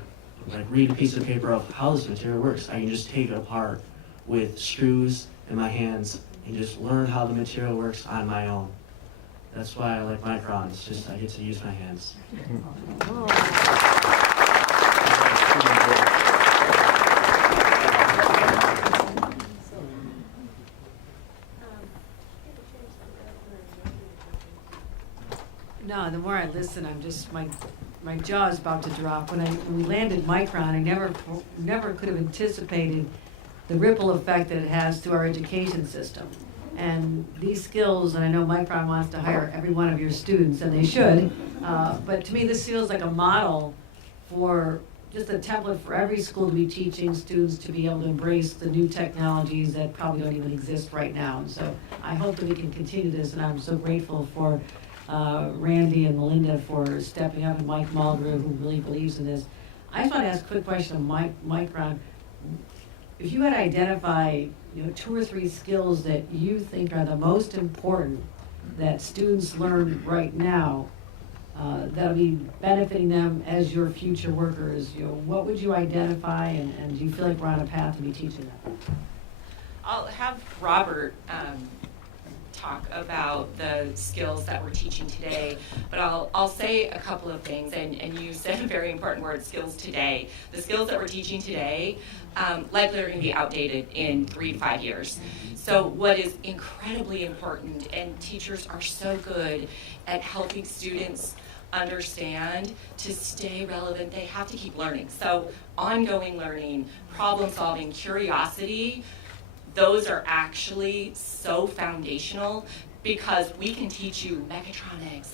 like read a piece of paper of how this material works. I can just take it apart with screws in my hands and just learn how the material works on my own. That's why I like Micron. It's just I get to use my hands. No, the more I listen, I'm just, my jaw is about to drop. When we landed Micron, I never could have anticipated the ripple effect that it has to our education system. And these skills, and I know Micron wants to hire every one of your students, and they should, but to me this feels like a model for just a template for every school to be teaching students to be able to embrace the new technologies that probably don't even exist right now. And so I hope that we can continue this, and I'm so grateful for Randy and Melinda for stepping up, and Mike Mulgrew, who really believes in this. I just want to ask a quick question of Micron. If you had to identify, 2 or 3 skills that you think are the most important that students learn right now, that'll be benefiting them as your future workers, what would you identify, and do you feel like we're on a path to be teaching them? I'll have Robert talk about the skills that we're teaching today, but I'll say a couple of things, and you said a very important word, skills today. The skills that we're teaching today likely are going to be outdated in 3 to 5 years. So what is incredibly important, and teachers are so good at helping students understand, to stay relevant, they have to keep learning. So ongoing learning, problem solving, curiosity, those are actually so foundational, because we can teach you mechatronics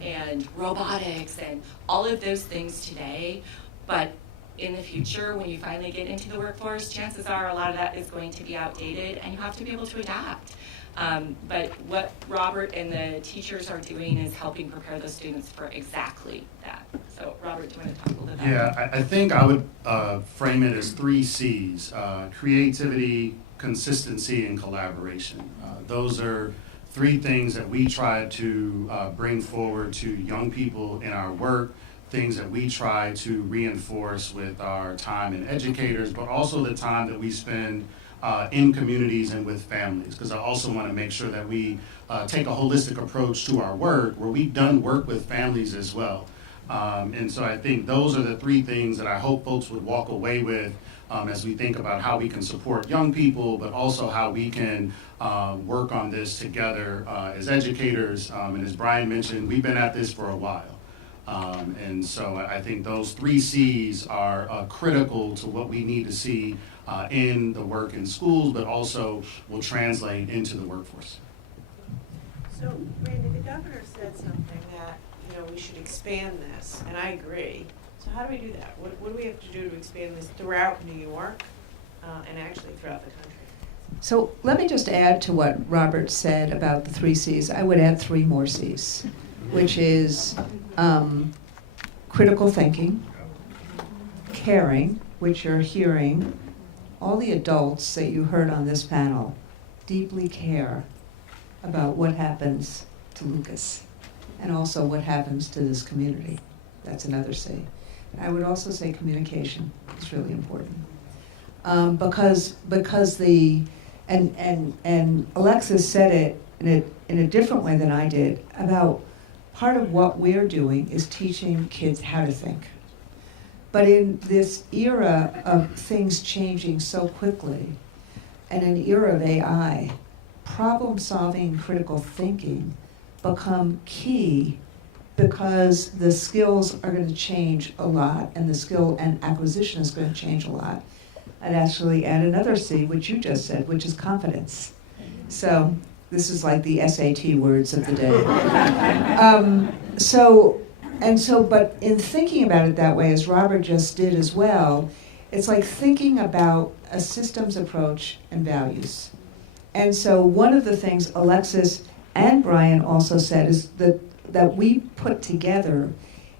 and robotics and all of those things today, but in the future, when you finally get into the workforce, chances are a lot of that is going to be outdated, and you have to be able to adapt. But what Robert and the teachers are doing is helping prepare the students for exactly that. So Robert, do you want to talk a little bit about that? Yeah, I think I would frame it as 3 C's: creativity, consistency, and collaboration. Those are 3 things that we try to bring forward to young people in our work, things that we try to reinforce with our time in educators, but also the time that we spend in communities and with families, because I also want to make sure that we take a holistic approach to our work, where we've done work with families as well. And so I think those are the 3 things that I hope folks would walk away with as we think about how we can support young people, but also how we can work on this together as educators. And as Brian mentioned, we've been at this for a while. And so I think those 3 C's are critical to what we need to see in the work in schools, but also will translate into the workforce. So, Randy, the governor said something that, we should expand this, and I agree. So how do we do that? What do we have to do to expand this throughout New York and actually throughout the country? So let me just add to what Robert said about the 3 C's. I would add 3 more C's, which is critical thinking, caring, which you're hearing. All the adults that you heard on this panel deeply care about what happens to Lucas and also what happens to this community. That's another C. I would also say communication is really important. Because the, and Alexis said it in a different way than I did, about part of what we're doing is teaching kids how to think. But in this era of things changing so quickly, and an era of AI, problem solving, critical thinking become key, because the skills are going to change a lot, and the skill and acquisition is going to change a lot. I'd actually add another C, which you just said, which is confidence. So This is like the SAT words of the day. But in thinking about it that way, as Robert just did as well, it's like thinking about a systems approach and values. And so one of the things Alexis and Brian also said is that we put together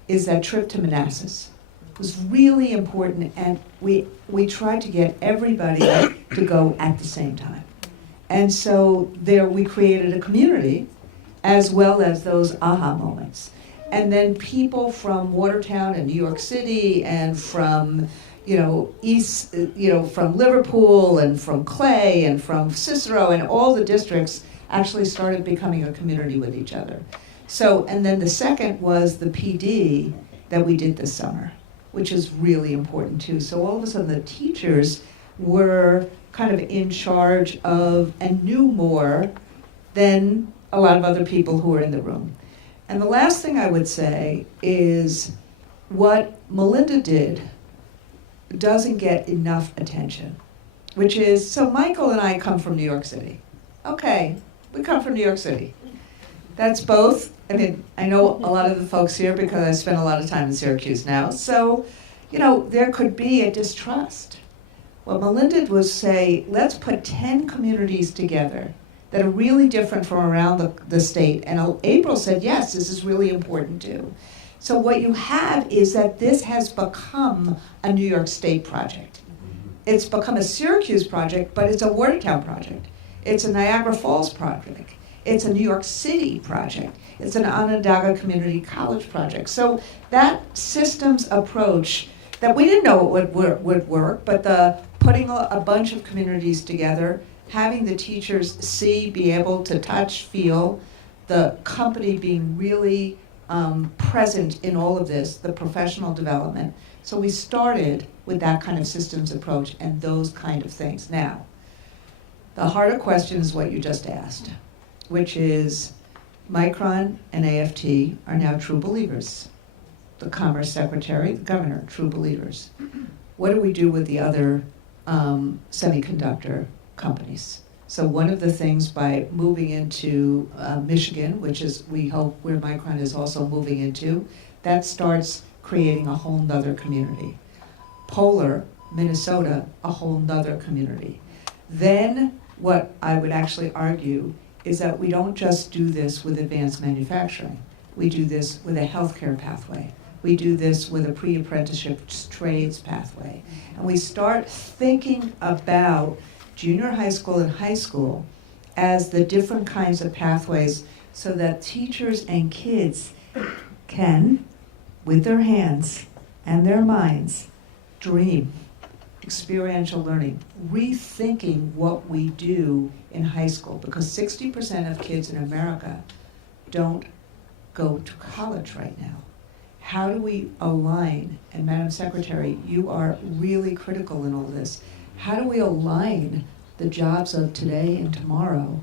is that trip to Manassas. It was really important, and we tried to get everybody to go at the same time. And so there we created a community as well as those aha moments. And then people from Watertown and New York City and from from Liverpool and from Clay and from Cicero and all the districts actually started becoming a community with each other. So, and then the second was the PD that we did this summer, which is really important too. So all of a sudden the teachers were kind of in charge of and knew more than a lot of other people who were in the room. And the last thing I would say is what Melinda did doesn't get enough attention, which is, so Michael and I come from New York City. Okay, we come from New York City. That's both, I mean, I know a lot of the folks here because I spend a lot of time in Syracuse now, so, there could be a distrust. What Melinda did was say, let's put 10 communities together that are really different from around the state, and April said, yes, this is really important too. So what you have is that this has become a New York State project. It's become a Syracuse project, but it's a Watertown project. It's a Niagara Falls project. It's a New York City project. It's an Onondaga Community College project. So that systems approach that we didn't know it would work, but the putting a bunch of communities together, having the teachers be able to touch, feel, the company being really present in all of this, the professional development. So we started with that kind of systems approach and those kind of things. Now, the harder question is what you just asked, which is Micron and AFT are now true believers. The Commerce Secretary, the Governor, true believers. What do we do with the other semiconductor companies? So one of the things by moving into Michigan, which is, we hope, where Micron is also moving into, that starts creating a whole nother community. Polar, Minnesota, a whole nother community. Then what I would actually argue is that we don't just do this with advanced manufacturing. We do this with a healthcare pathway. We do this with a pre-apprenticeship trades pathway. And we start thinking about junior high school and high school as the different kinds of pathways so that teachers and kids can, with their hands and their minds, dream, experiential learning, rethinking what we do in high school, because 60% of kids in America don't go to college right now. How do we align, and Madam Secretary, you are really critical in all this, how do we align the jobs of today and tomorrow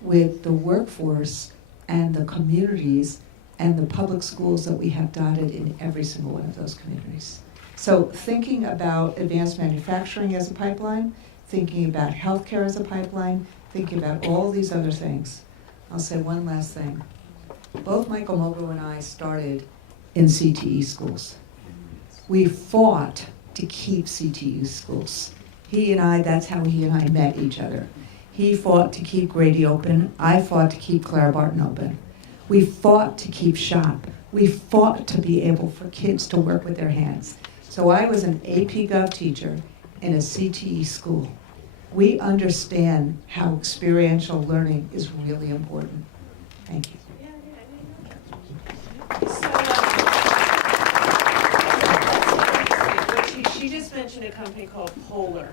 with the workforce and the communities and the public schools that we have dotted in every single one of those communities? So thinking about advanced manufacturing as a pipeline, thinking about healthcare as a pipeline, thinking about all these other things. I'll say one last thing. Both Michael Mogo and I started in CTE schools. We fought to keep CTE schools. He and I, that's how he and I met each other. He fought to keep Grady open. I fought to keep Clara Barton open. We fought to keep SHOP. We fought to be able for kids to work with their hands. So I was an AP Gov teacher in a CTE school. We understand how experiential learning is really important. Thank you. She just mentioned a company called Polar.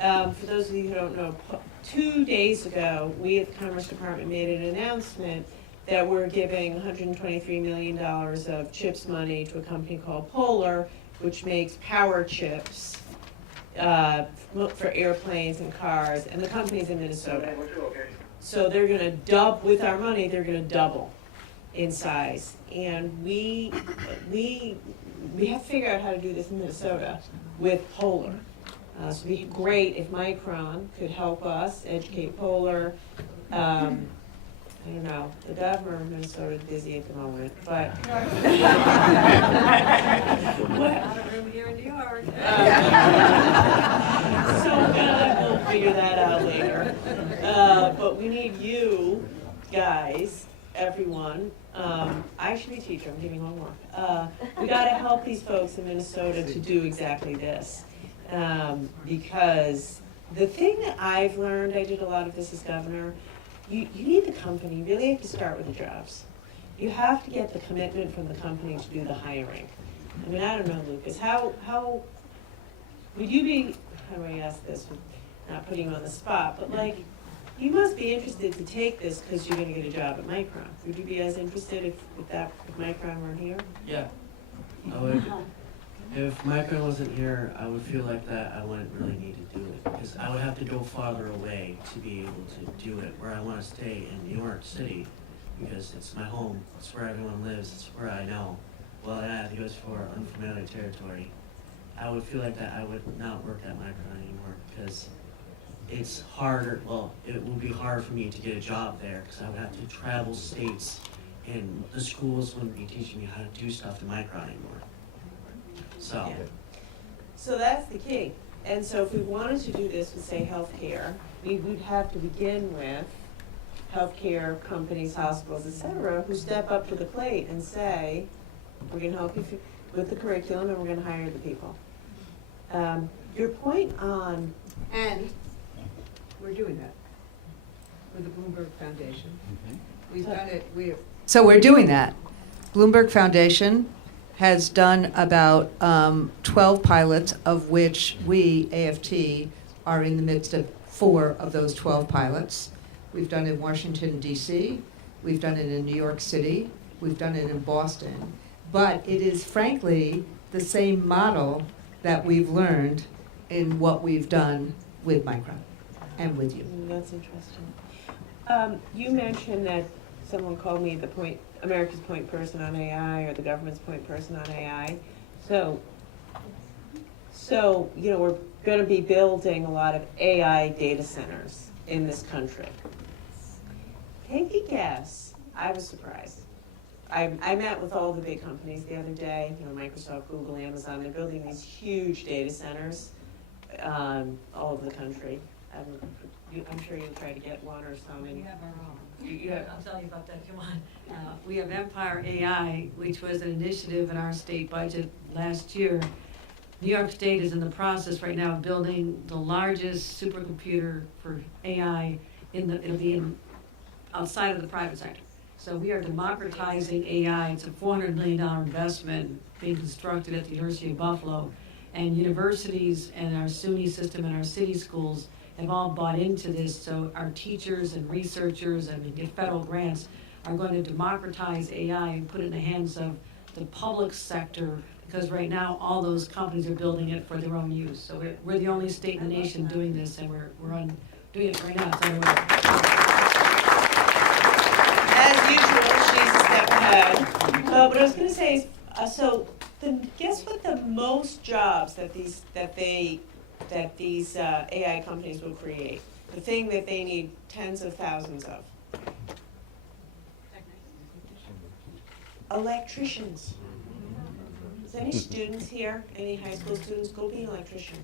For those of you who don't know, 2 days ago, we at the Commerce Department made an announcement that we're giving $123 million of CHIPS money to a company called Polar, which makes power chips for airplanes and cars, and the company's in Minnesota. So they're going to double, with our money, they're going to double in size. And we have to figure out how to do this in Minnesota with Polar. So it'd be great if Micron could help us educate Polar, I don't know, the governor of Minnesota is busy at the moment, but. Out of room here in New York. So we'll figure that out later. But we need you guys, everyone. I should be a teacher, I'm giving homework. We gotta help these folks in Minnesota to do exactly this. Because the thing that I've learned, I did a lot of this as governor, you need the company, you really have to start with the jobs. You have to get the commitment from the company to do the hiring. I mean, I don't know, Lucas, how would you be, how do I ask this, not putting you on the spot, but like, you must be interested to take this because you're gonna get a job at Micron. Would you be as interested if Micron weren't here? Yeah. I would. If Micron wasn't here, I would feel like that I wouldn't really need to do it because I would have to go farther away to be able to do it where I want to stay in New York City because it's my home, it's where everyone lives, it's where I know. Well, I have to go for unfamiliar territory. I would feel like that I would not work at Micron anymore because it's harder, well, it would be hard for me to get a job there because I would have to travel states and the schools wouldn't be teaching me how to do stuff in Micron anymore. So. Yeah. So that's the key. And so if we wanted to do this with, say, healthcare, we would have to begin with healthcare companies, hospitals, et cetera, who step up to the plate and say, we're gonna help you with the curriculum and we're gonna hire the people. Your point on, And we're doing that with the Bloomberg Foundation. We've done it, so we're doing that. Bloomberg Foundation has done about 12 pilots, of which we, AFT, are in the midst of 4 of those 12 pilots. We've done it in Washington, D.C., we've done it in New York City, we've done it in Boston. But it is frankly the same model that we've learned in what we've done with Micron and with you. that's interesting. You mentioned that someone called me America's point person on AI or the government's point person on AI. So we're going to be building a lot of AI data centers in this country. Take a guess. I was surprised. I met with all the big companies the other day, Microsoft, Google, Amazon. They're building these huge data centers all over the country. I'm sure you'll try to get one or some. We have our own. I'll tell you about that, come on. We have Empire AI, which was an initiative in our state budget last year. New York State is in the process right now of building the largest supercomputer for AI it'll be outside of the private sector. So we are democratizing AI. It's a $400 million investment being constructed at the University of Buffalo. And universities and our SUNY system and our city schools have all bought into this, so our teachers and researchers and get federal grants are going to democratize AI and put it in the hands of the public sector, because right now all those companies are building it for their own use. So we're the only state in the nation doing this, and we're doing it right now. It's underway. As usual, she's a step ahead. What I was going to say is, guess what the most jobs that these AI companies will create? The thing that they need tens of thousands of. Electricians. Is any students here, any high school students, go be an electrician?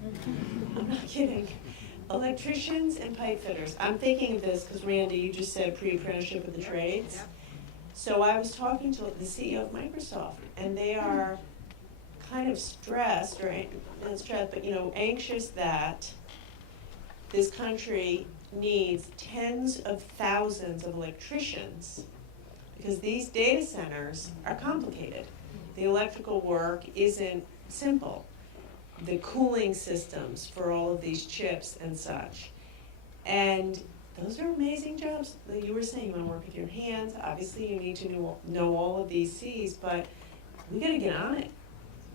I'm not kidding. Electricians and pipe fitters. I'm thinking of this because Randy, you just said pre-apprenticeship of the trades. So I was talking to the CEO of Microsoft, and they are kind of stressed, or not stressed, but anxious that this country needs tens of thousands of electricians because these data centers are complicated. The electrical work isn't simple. The cooling systems for all of these chips and such. And those are amazing jobs. Like you were saying, you want to work with your hands. Obviously, you need to know all of these C's, but we got to get on it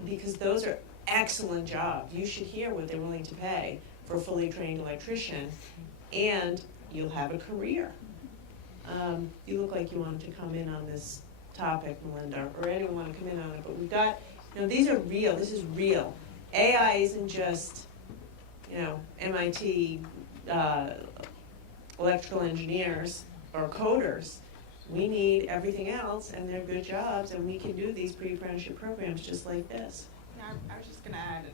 because those are excellent jobs. You should hear what they're willing to pay for a fully trained electrician, and you'll have a career. You look like you wanted to come in on this topic, Melinda, or anyone want to come in on it, but we've got, these are real. This is real. AI isn't just, MIT electrical engineers or coders. We need everything else, and they're good jobs, and we can do these pre-apprenticeship programs just like this. Yeah, I was just gonna add,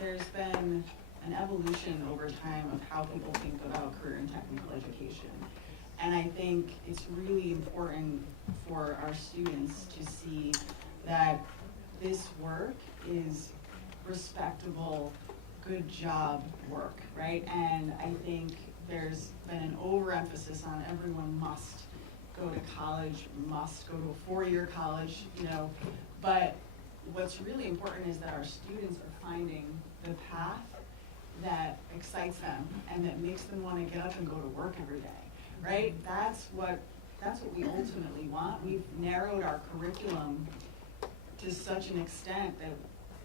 there's been an evolution over time of how people think about career and technical education. And I think it's really important for our students to see that this work is respectable, good job work, right? And I think there's been an overemphasis on everyone must go to college, must go to a four-year college, you know, but what's really important is that our students are finding the path that excites them and that makes them want to get up and go to work every day, right? That's what we ultimately want. We've narrowed our curriculum to such an extent that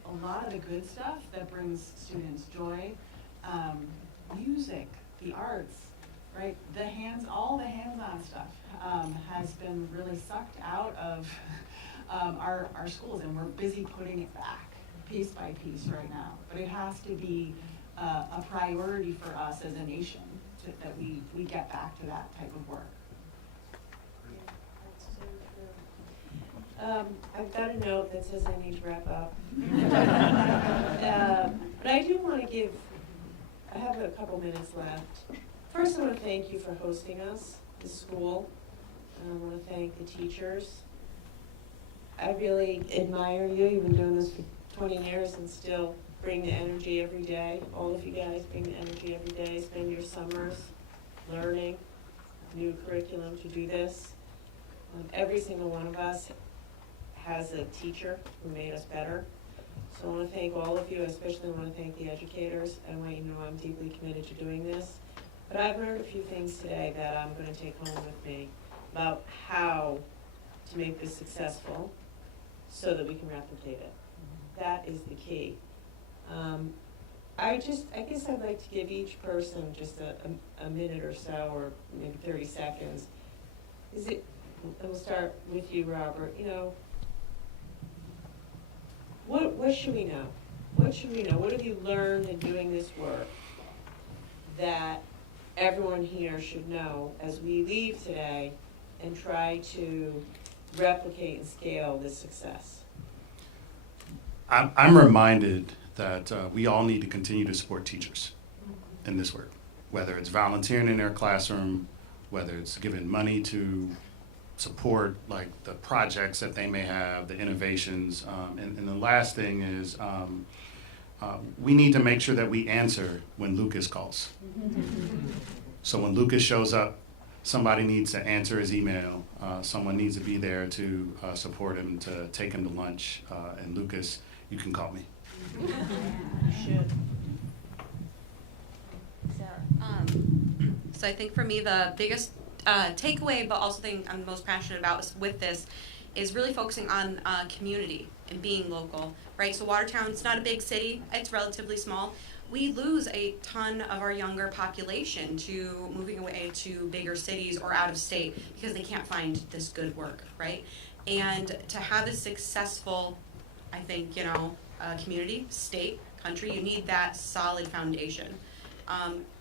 a lot of the good stuff that brings students joy, music, the arts, right? All the hands-on stuff has been really sucked out of our schools, and we're busy putting it back piece by piece right now. But it has to be a priority for us as a nation that we get back to that type of work. I've got a note that says I need to wrap up. But I do want to I have a couple minutes left. First, I want to thank you for hosting us, the school. I want to thank the teachers. I really admire you. You've been doing this for 20 years and still bring the energy every day. All of you guys bring the energy every day. Spend your summers learning new curriculum to do this. Every single one of us has a teacher who made us better. So I want to thank all of you, especially I want to thank the educators. I want you to know I'm deeply committed to doing this. But I've learned a few things today that I'm going to take home with me about how to make this successful so that we can replicate it. That is the key. I guess I'd like to give each person just a minute or so, or maybe 30 seconds. And we'll start with you, Robert. You know, what should we know? What should we know? What have you learned in doing this work that everyone here should know as we leave today and try to replicate and scale this success? I'm reminded that we all need to continue to support teachers in this work, whether it's volunteering in their classroom, whether it's giving money to support like the projects that they may have, the innovations, and the last thing is we need to make sure that we answer when Lucas calls. So when Lucas shows up, somebody needs to answer his email. Someone needs to be there to support him, to take him to lunch. And Lucas, you can call me. You should. Sarah. So I think for me the biggest takeaway, but also thing I'm most passionate about with this, is really focusing on community and being local, right? So Watertown's not a big city; it's relatively small. We lose a ton of our younger population to moving away to bigger cities or out of state because they can't find this good work, right? And to have a successful, I think, community, state, country, you need that solid foundation.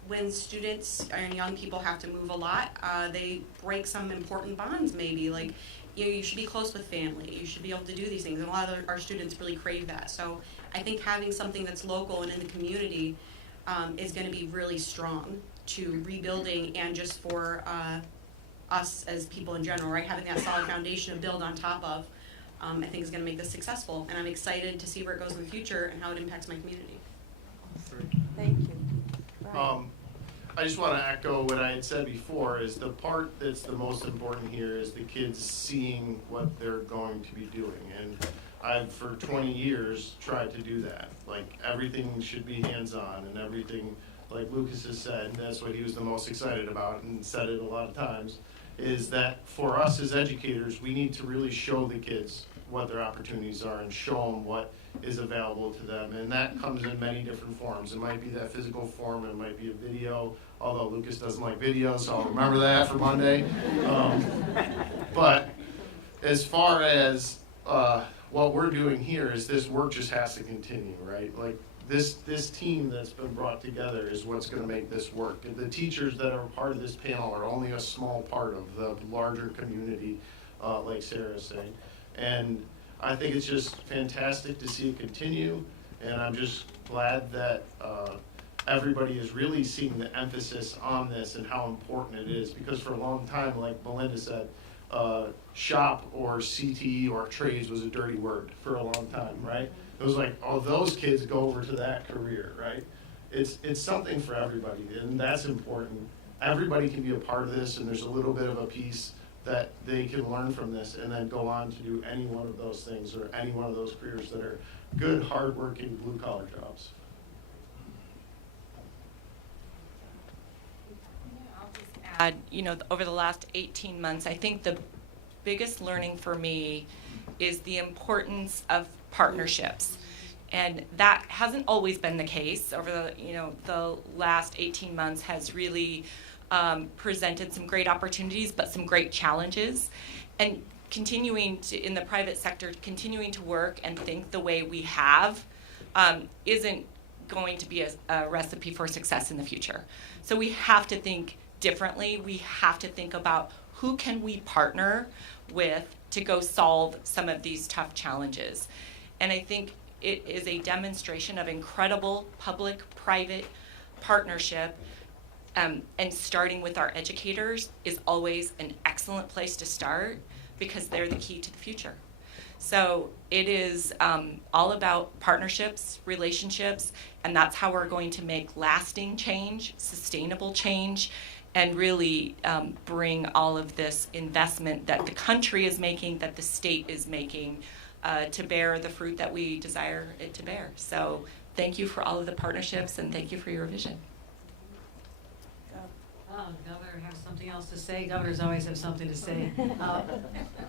When students and young people have to move a lot, they break some important bonds maybe, like you should be close with family, you should be able to do these things, and a lot of our students really crave that. So I think having something that's local and in the community is going to be really strong to rebuilding and just for us as people in general, right? Having that solid foundation to build on top of, I think is going to make this successful, and I'm excited to see where it goes in the future and how it impacts my community. Thank you. I just want to echo what I had said before, is the part that's the most important here is the kids seeing what they're going to be doing. And I've, for 20 years, tried to do that. Like, everything should be hands-on, and everything, like Lucas has said, and that's what he was the most excited about, and said it a lot of times, is that for us as educators, we need to really show the kids what their opportunities are and show them what is available to them. And that comes in many different forms. It might be that physical form, it might be a video, although Lucas doesn't like video, so I'll remember that for Monday. But as far as what we're doing here is this work just has to continue, right? Like this team that's been brought together is what's going to make this work. And the teachers that are part of this panel are only a small part of the larger community, like Sarah is saying. And I think it's just fantastic to see it continue, and I'm just glad that everybody is really seeing the emphasis on this and how important it is, because for a long time, like Melinda said, shop or CTE or trades was a dirty word for a long time, right? It was like, oh, those kids go over to that career, right? It's something for everybody, and that's important. Everybody can be a part of this, and there's a little bit of a piece that they can learn from this and then go on to do any one of those things or any one of those careers that are good, hardworking, blue-collar jobs. I'll just add, over the last 18 months, I think the biggest learning for me is the importance of partnerships. And that hasn't always been the case. Over the last 18 months has really presented some great opportunities, but some great challenges. And continuing to, in the private sector, continuing to work and think the way we have isn't going to be a recipe for success in the future. So we have to think differently. We have to think about who can we partner with to go solve some of these tough challenges. And I think it is a demonstration of incredible public-private partnership, and starting with our educators is always an excellent place to start because they're the key to the future. So it is all about partnerships, relationships, and that's how we're going to make lasting change, sustainable change, and really bring all of this investment that the country is making, that the state is making, to bear the fruit that we desire it to bear. So thank you for all of the partnerships, and thank you for your vision. Governor has something else to say. Governors always have something to say.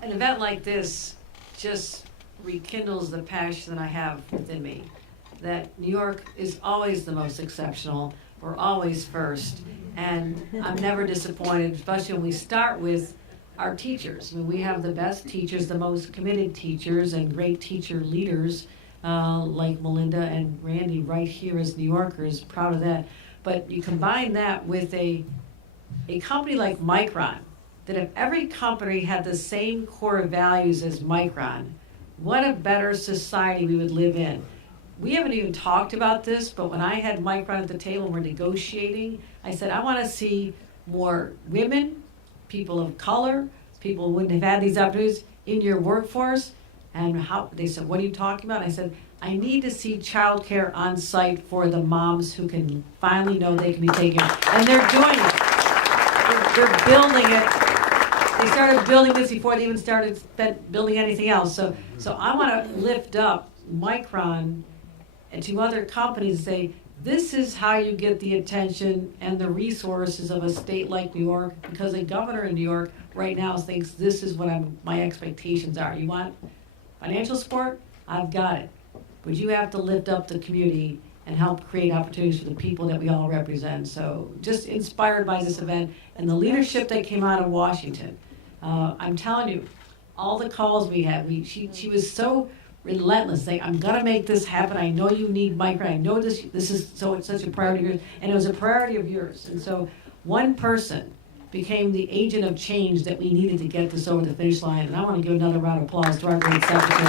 An event like this just rekindles the passion that I have within me, that New York is always the most exceptional. We're always first, and I'm never disappointed, especially when we start with our teachers. I mean, we have the best teachers, the most committed teachers, and great teacher leaders like Melinda and Randy right here as New Yorkers, proud of that. But you combine that with a company like Micron, that if every company had the same core values as Micron, what a better society we would live in. We haven't even talked about this, but when I had Micron at the table and we're negotiating, I said, I want to see more women, people of color, people who wouldn't have had these opportunities in your workforce. And how they said, what are you talking about? I said, I need to see childcare on site for the moms who can finally know they can be taken. And they're doing it. They're building it. They started building this before they even started building anything else. So I want to lift up Micron and to other companies and say, this is how you get the attention and the resources of a state like New York, because the governor in New York right now thinks this is what my expectations are. You want financial support? I've got it. But you have to lift up the community and help create opportunities for the people that we all represent. So just inspired by this event and the leadership that came out of Washington. I'm telling you, all the calls we had, she was so relentless, saying, I'm gonna make this happen. I know you need Micron. I know this is such a priority of yours, and it was a priority of yours. And so one person became the agent of change that we needed to get this over the finish line. And I want to give another round of applause to our great secretary.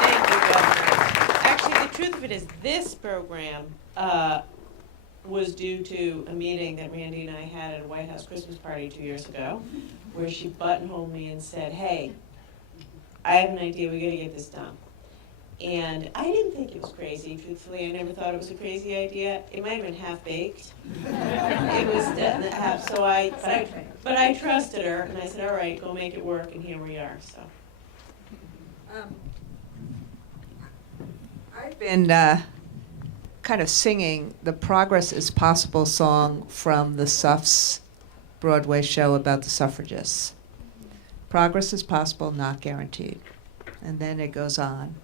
Thank you, Governor. Actually, the truth of it is this program was due to a meeting that Randy and I had at a White House Christmas party 2 years ago, where she buttonholed me and said, hey, I have an idea, we gotta get this done. And I didn't think it was crazy, truthfully. I never thought it was a crazy idea. It might have been half-baked. It was definitely half, but I trusted her, and I said, all right, go make it work, and here we are, so. I've been kind of singing the Progress is Possible song from the Suffs Broadway show about the suffragists. Progress is possible, not guaranteed. And then it goes on.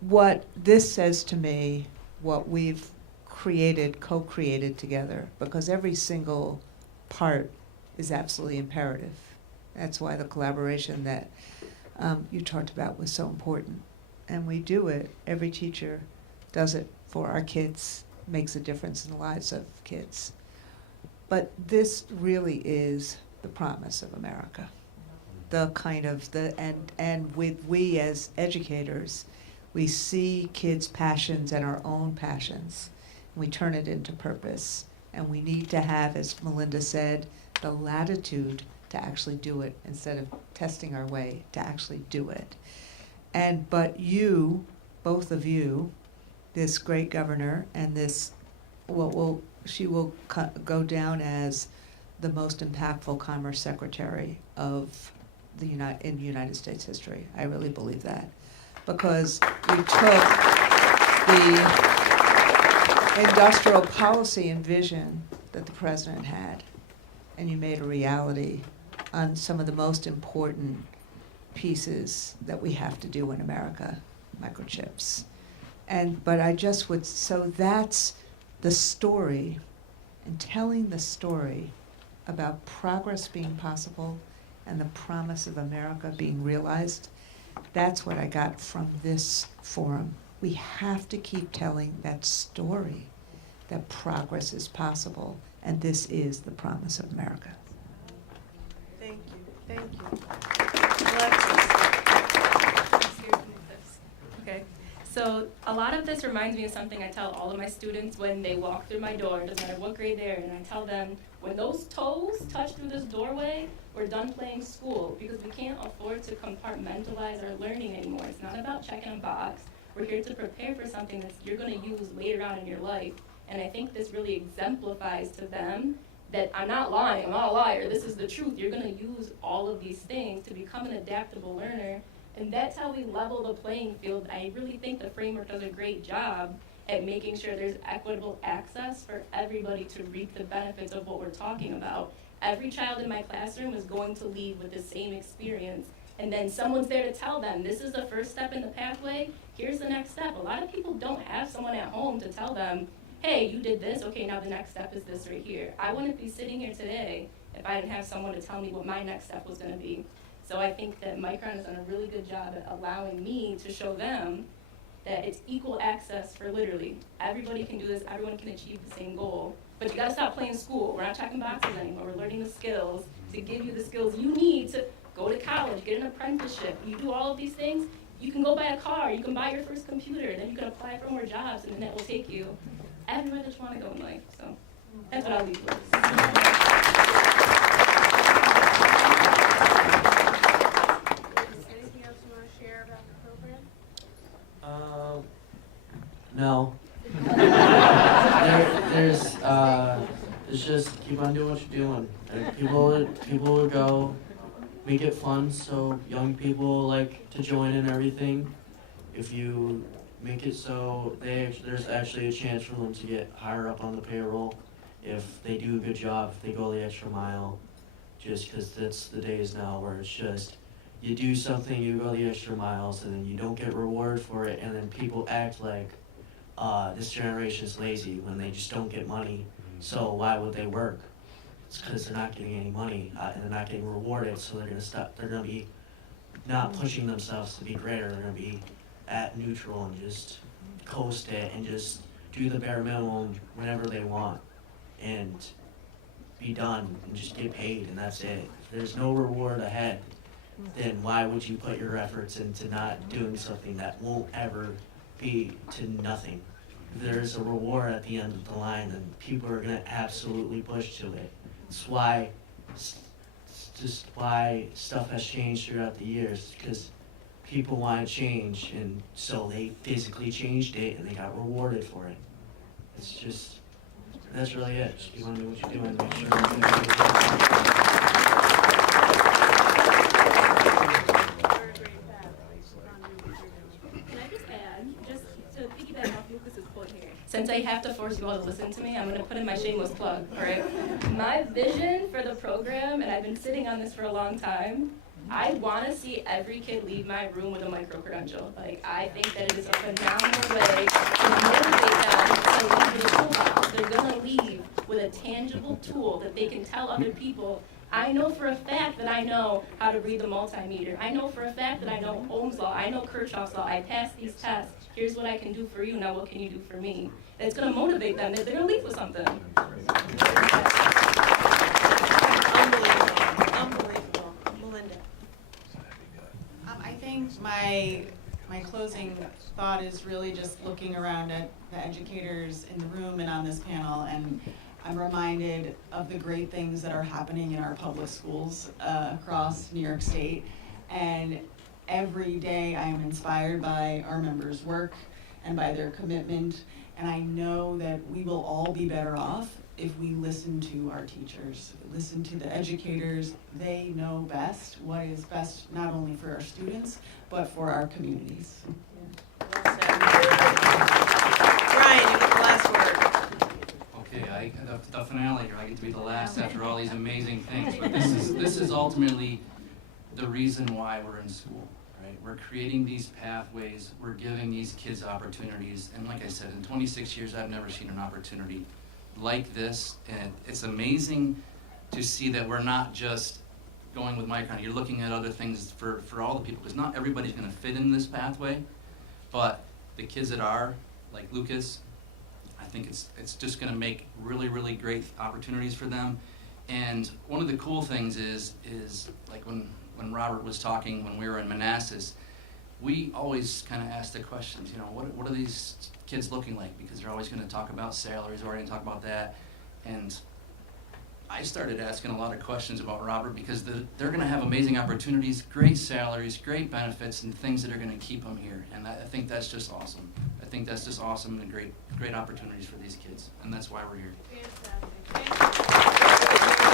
What this says to me, what we've created, co-created together, because every single part is absolutely imperative. That's why the collaboration that you talked about was so important. and we do it. Every teacher does it for our kids, makes a difference in the lives of kids. But this really is the promise of America. The kind of and with we as educators, we see kids' passions and our own passions, and we turn it into purpose. And we need to have, as Melinda said, the latitude to actually do it instead of testing our way, to actually do it. But you, both of you, this great governor and this, she will go down as the most impactful Commerce Secretary of in United States history. I really believe that. Because you took the industrial policy and vision that the president had, and you made a reality on some of the most important pieces that we have to do in America, microchips. But I just would, so that's the story, and telling the story about progress being possible and the promise of America being realized. That's what I got from this forum. We have to keep telling that story, that progress is possible, and this is the promise of America. Thank you, thank you. Alexis. Okay, so a lot of this reminds me of something I tell all of my students when they walk through my door, doesn't matter what grade they're in, and I tell them, when those toes touch through this doorway, we're done playing school, because we can't afford to compartmentalize our learning anymore. It's not about checking a box. We're here to prepare for something that you're going to use later on in your life. And I think this really exemplifies to them that I'm not lying, I'm not a liar, this is the truth. You're going to use all of these things to become an adaptable learner. And that's how we level the playing field. I really think the framework does a great job at making sure there's equitable access for everybody to reap the benefits of what we're talking about. Every child in my classroom is going to leave with the same experience. And then someone's there to tell them, this is the first step in the pathway, here's the next step. A lot of people don't have someone at home to tell them, hey, you did this, okay, now the next step is this right here. I wouldn't be sitting here today if I didn't have someone to tell me what my next step was gonna be. So I think that Micron has done a really good job at allowing me to show them that it's equal access for literally. Everybody can do this, everyone can achieve the same goal. But you gotta stop playing school. We're not checking boxes anymore. We're learning the skills to give you the skills you need to go to college, get an apprenticeship. You do all of these things, you can go buy a car, you can buy your first computer, then you can apply for more jobs, and then that will take you everywhere that you wanna go in life. So that's what I'll leave with. Anything else you want to share about the program? No. It's just keep on doing what you're doing. And people will go, make it fun so young people like to join in everything. If you make it so there's actually a chance for them to get higher up on the payroll if they do a good job, if they go the extra mile. Just because that's the days now where it's just you do something, you go the extra miles, and then you don't get rewarded for it, and then people act like this generation is lazy when they just don't get money. So why would they work? It's because they're not getting any money and they're not getting rewarded. So they're gonna stop. They're gonna be not pushing themselves to be greater. They're gonna be at neutral and just coast it and just do the bare minimum whenever they want and be done and just get paid, and that's it. If there's no reward ahead, then why would you put your efforts into not doing something that won't ever be to nothing? If there's a reward at the end of the line, then people are gonna absolutely push to it. It's why, just why stuff has changed throughout the years, because people want to change, and so they physically changed it and they got rewarded for it. It's just, that's really it. Just keep on doing what you're doing, make sure you're doing Can I just add, just to piggyback off Lucas's point here, since I have to force you all to listen to me, I'm going to put in my shameless plug, all right? My vision for the program, and I've been sitting on this for a long time, I want to see every kid leave my room with a micro-credential. Like, I think that it is a phenomenal way to motivate them to leave the toolbox. They're going to leave with a tangible tool that they can tell other people, I know for a fact that I know how to read the multimeter. I know for a fact that I know Ohm's law. I know Kirchhoff's law. I passed these tests. Here's what I can do for you. Now what can you do for me? And it's going to motivate them. They're going to leave with something. Unbelievable. Melinda. I think my closing thought is really just looking around at the educators in the room and on this panel, and I'm reminded of the great things that are happening in our public schools across New York State. And every day I am inspired by our members' work and by their commitment. And I know that we will all be better off if we listen to our teachers, listen to the educators. They know best what is best not only for our students, but for our communities. Well said. Brian, you get the last word. Okay, the finale here, I get to be the last after all these amazing things, but this is ultimately the reason why we're in school, right? We're creating these pathways, we're giving these kids opportunities, and like I said, in 26 years, I've never seen an opportunity like this, and it's amazing to see that we're not just going with Micron. You're looking at other things for all the people, because not everybody's going to fit in this pathway, but the kids that are, like Lucas, I think it's just going to make really, really great opportunities for them. And one of the cool things is like when Robert was talking when we were in Manassas, we always kind of ask the questions, you know, what are these kids looking like? Because they're always going to talk about salaries, we're going to talk about that. And I started asking a lot of questions about Robert because they're going to have amazing opportunities, great salaries, great benefits, and things that are going to keep them here. And I think that's just awesome. I think that's just awesome and great opportunities for these kids. And that's why we're here. Fantastic. Thank you.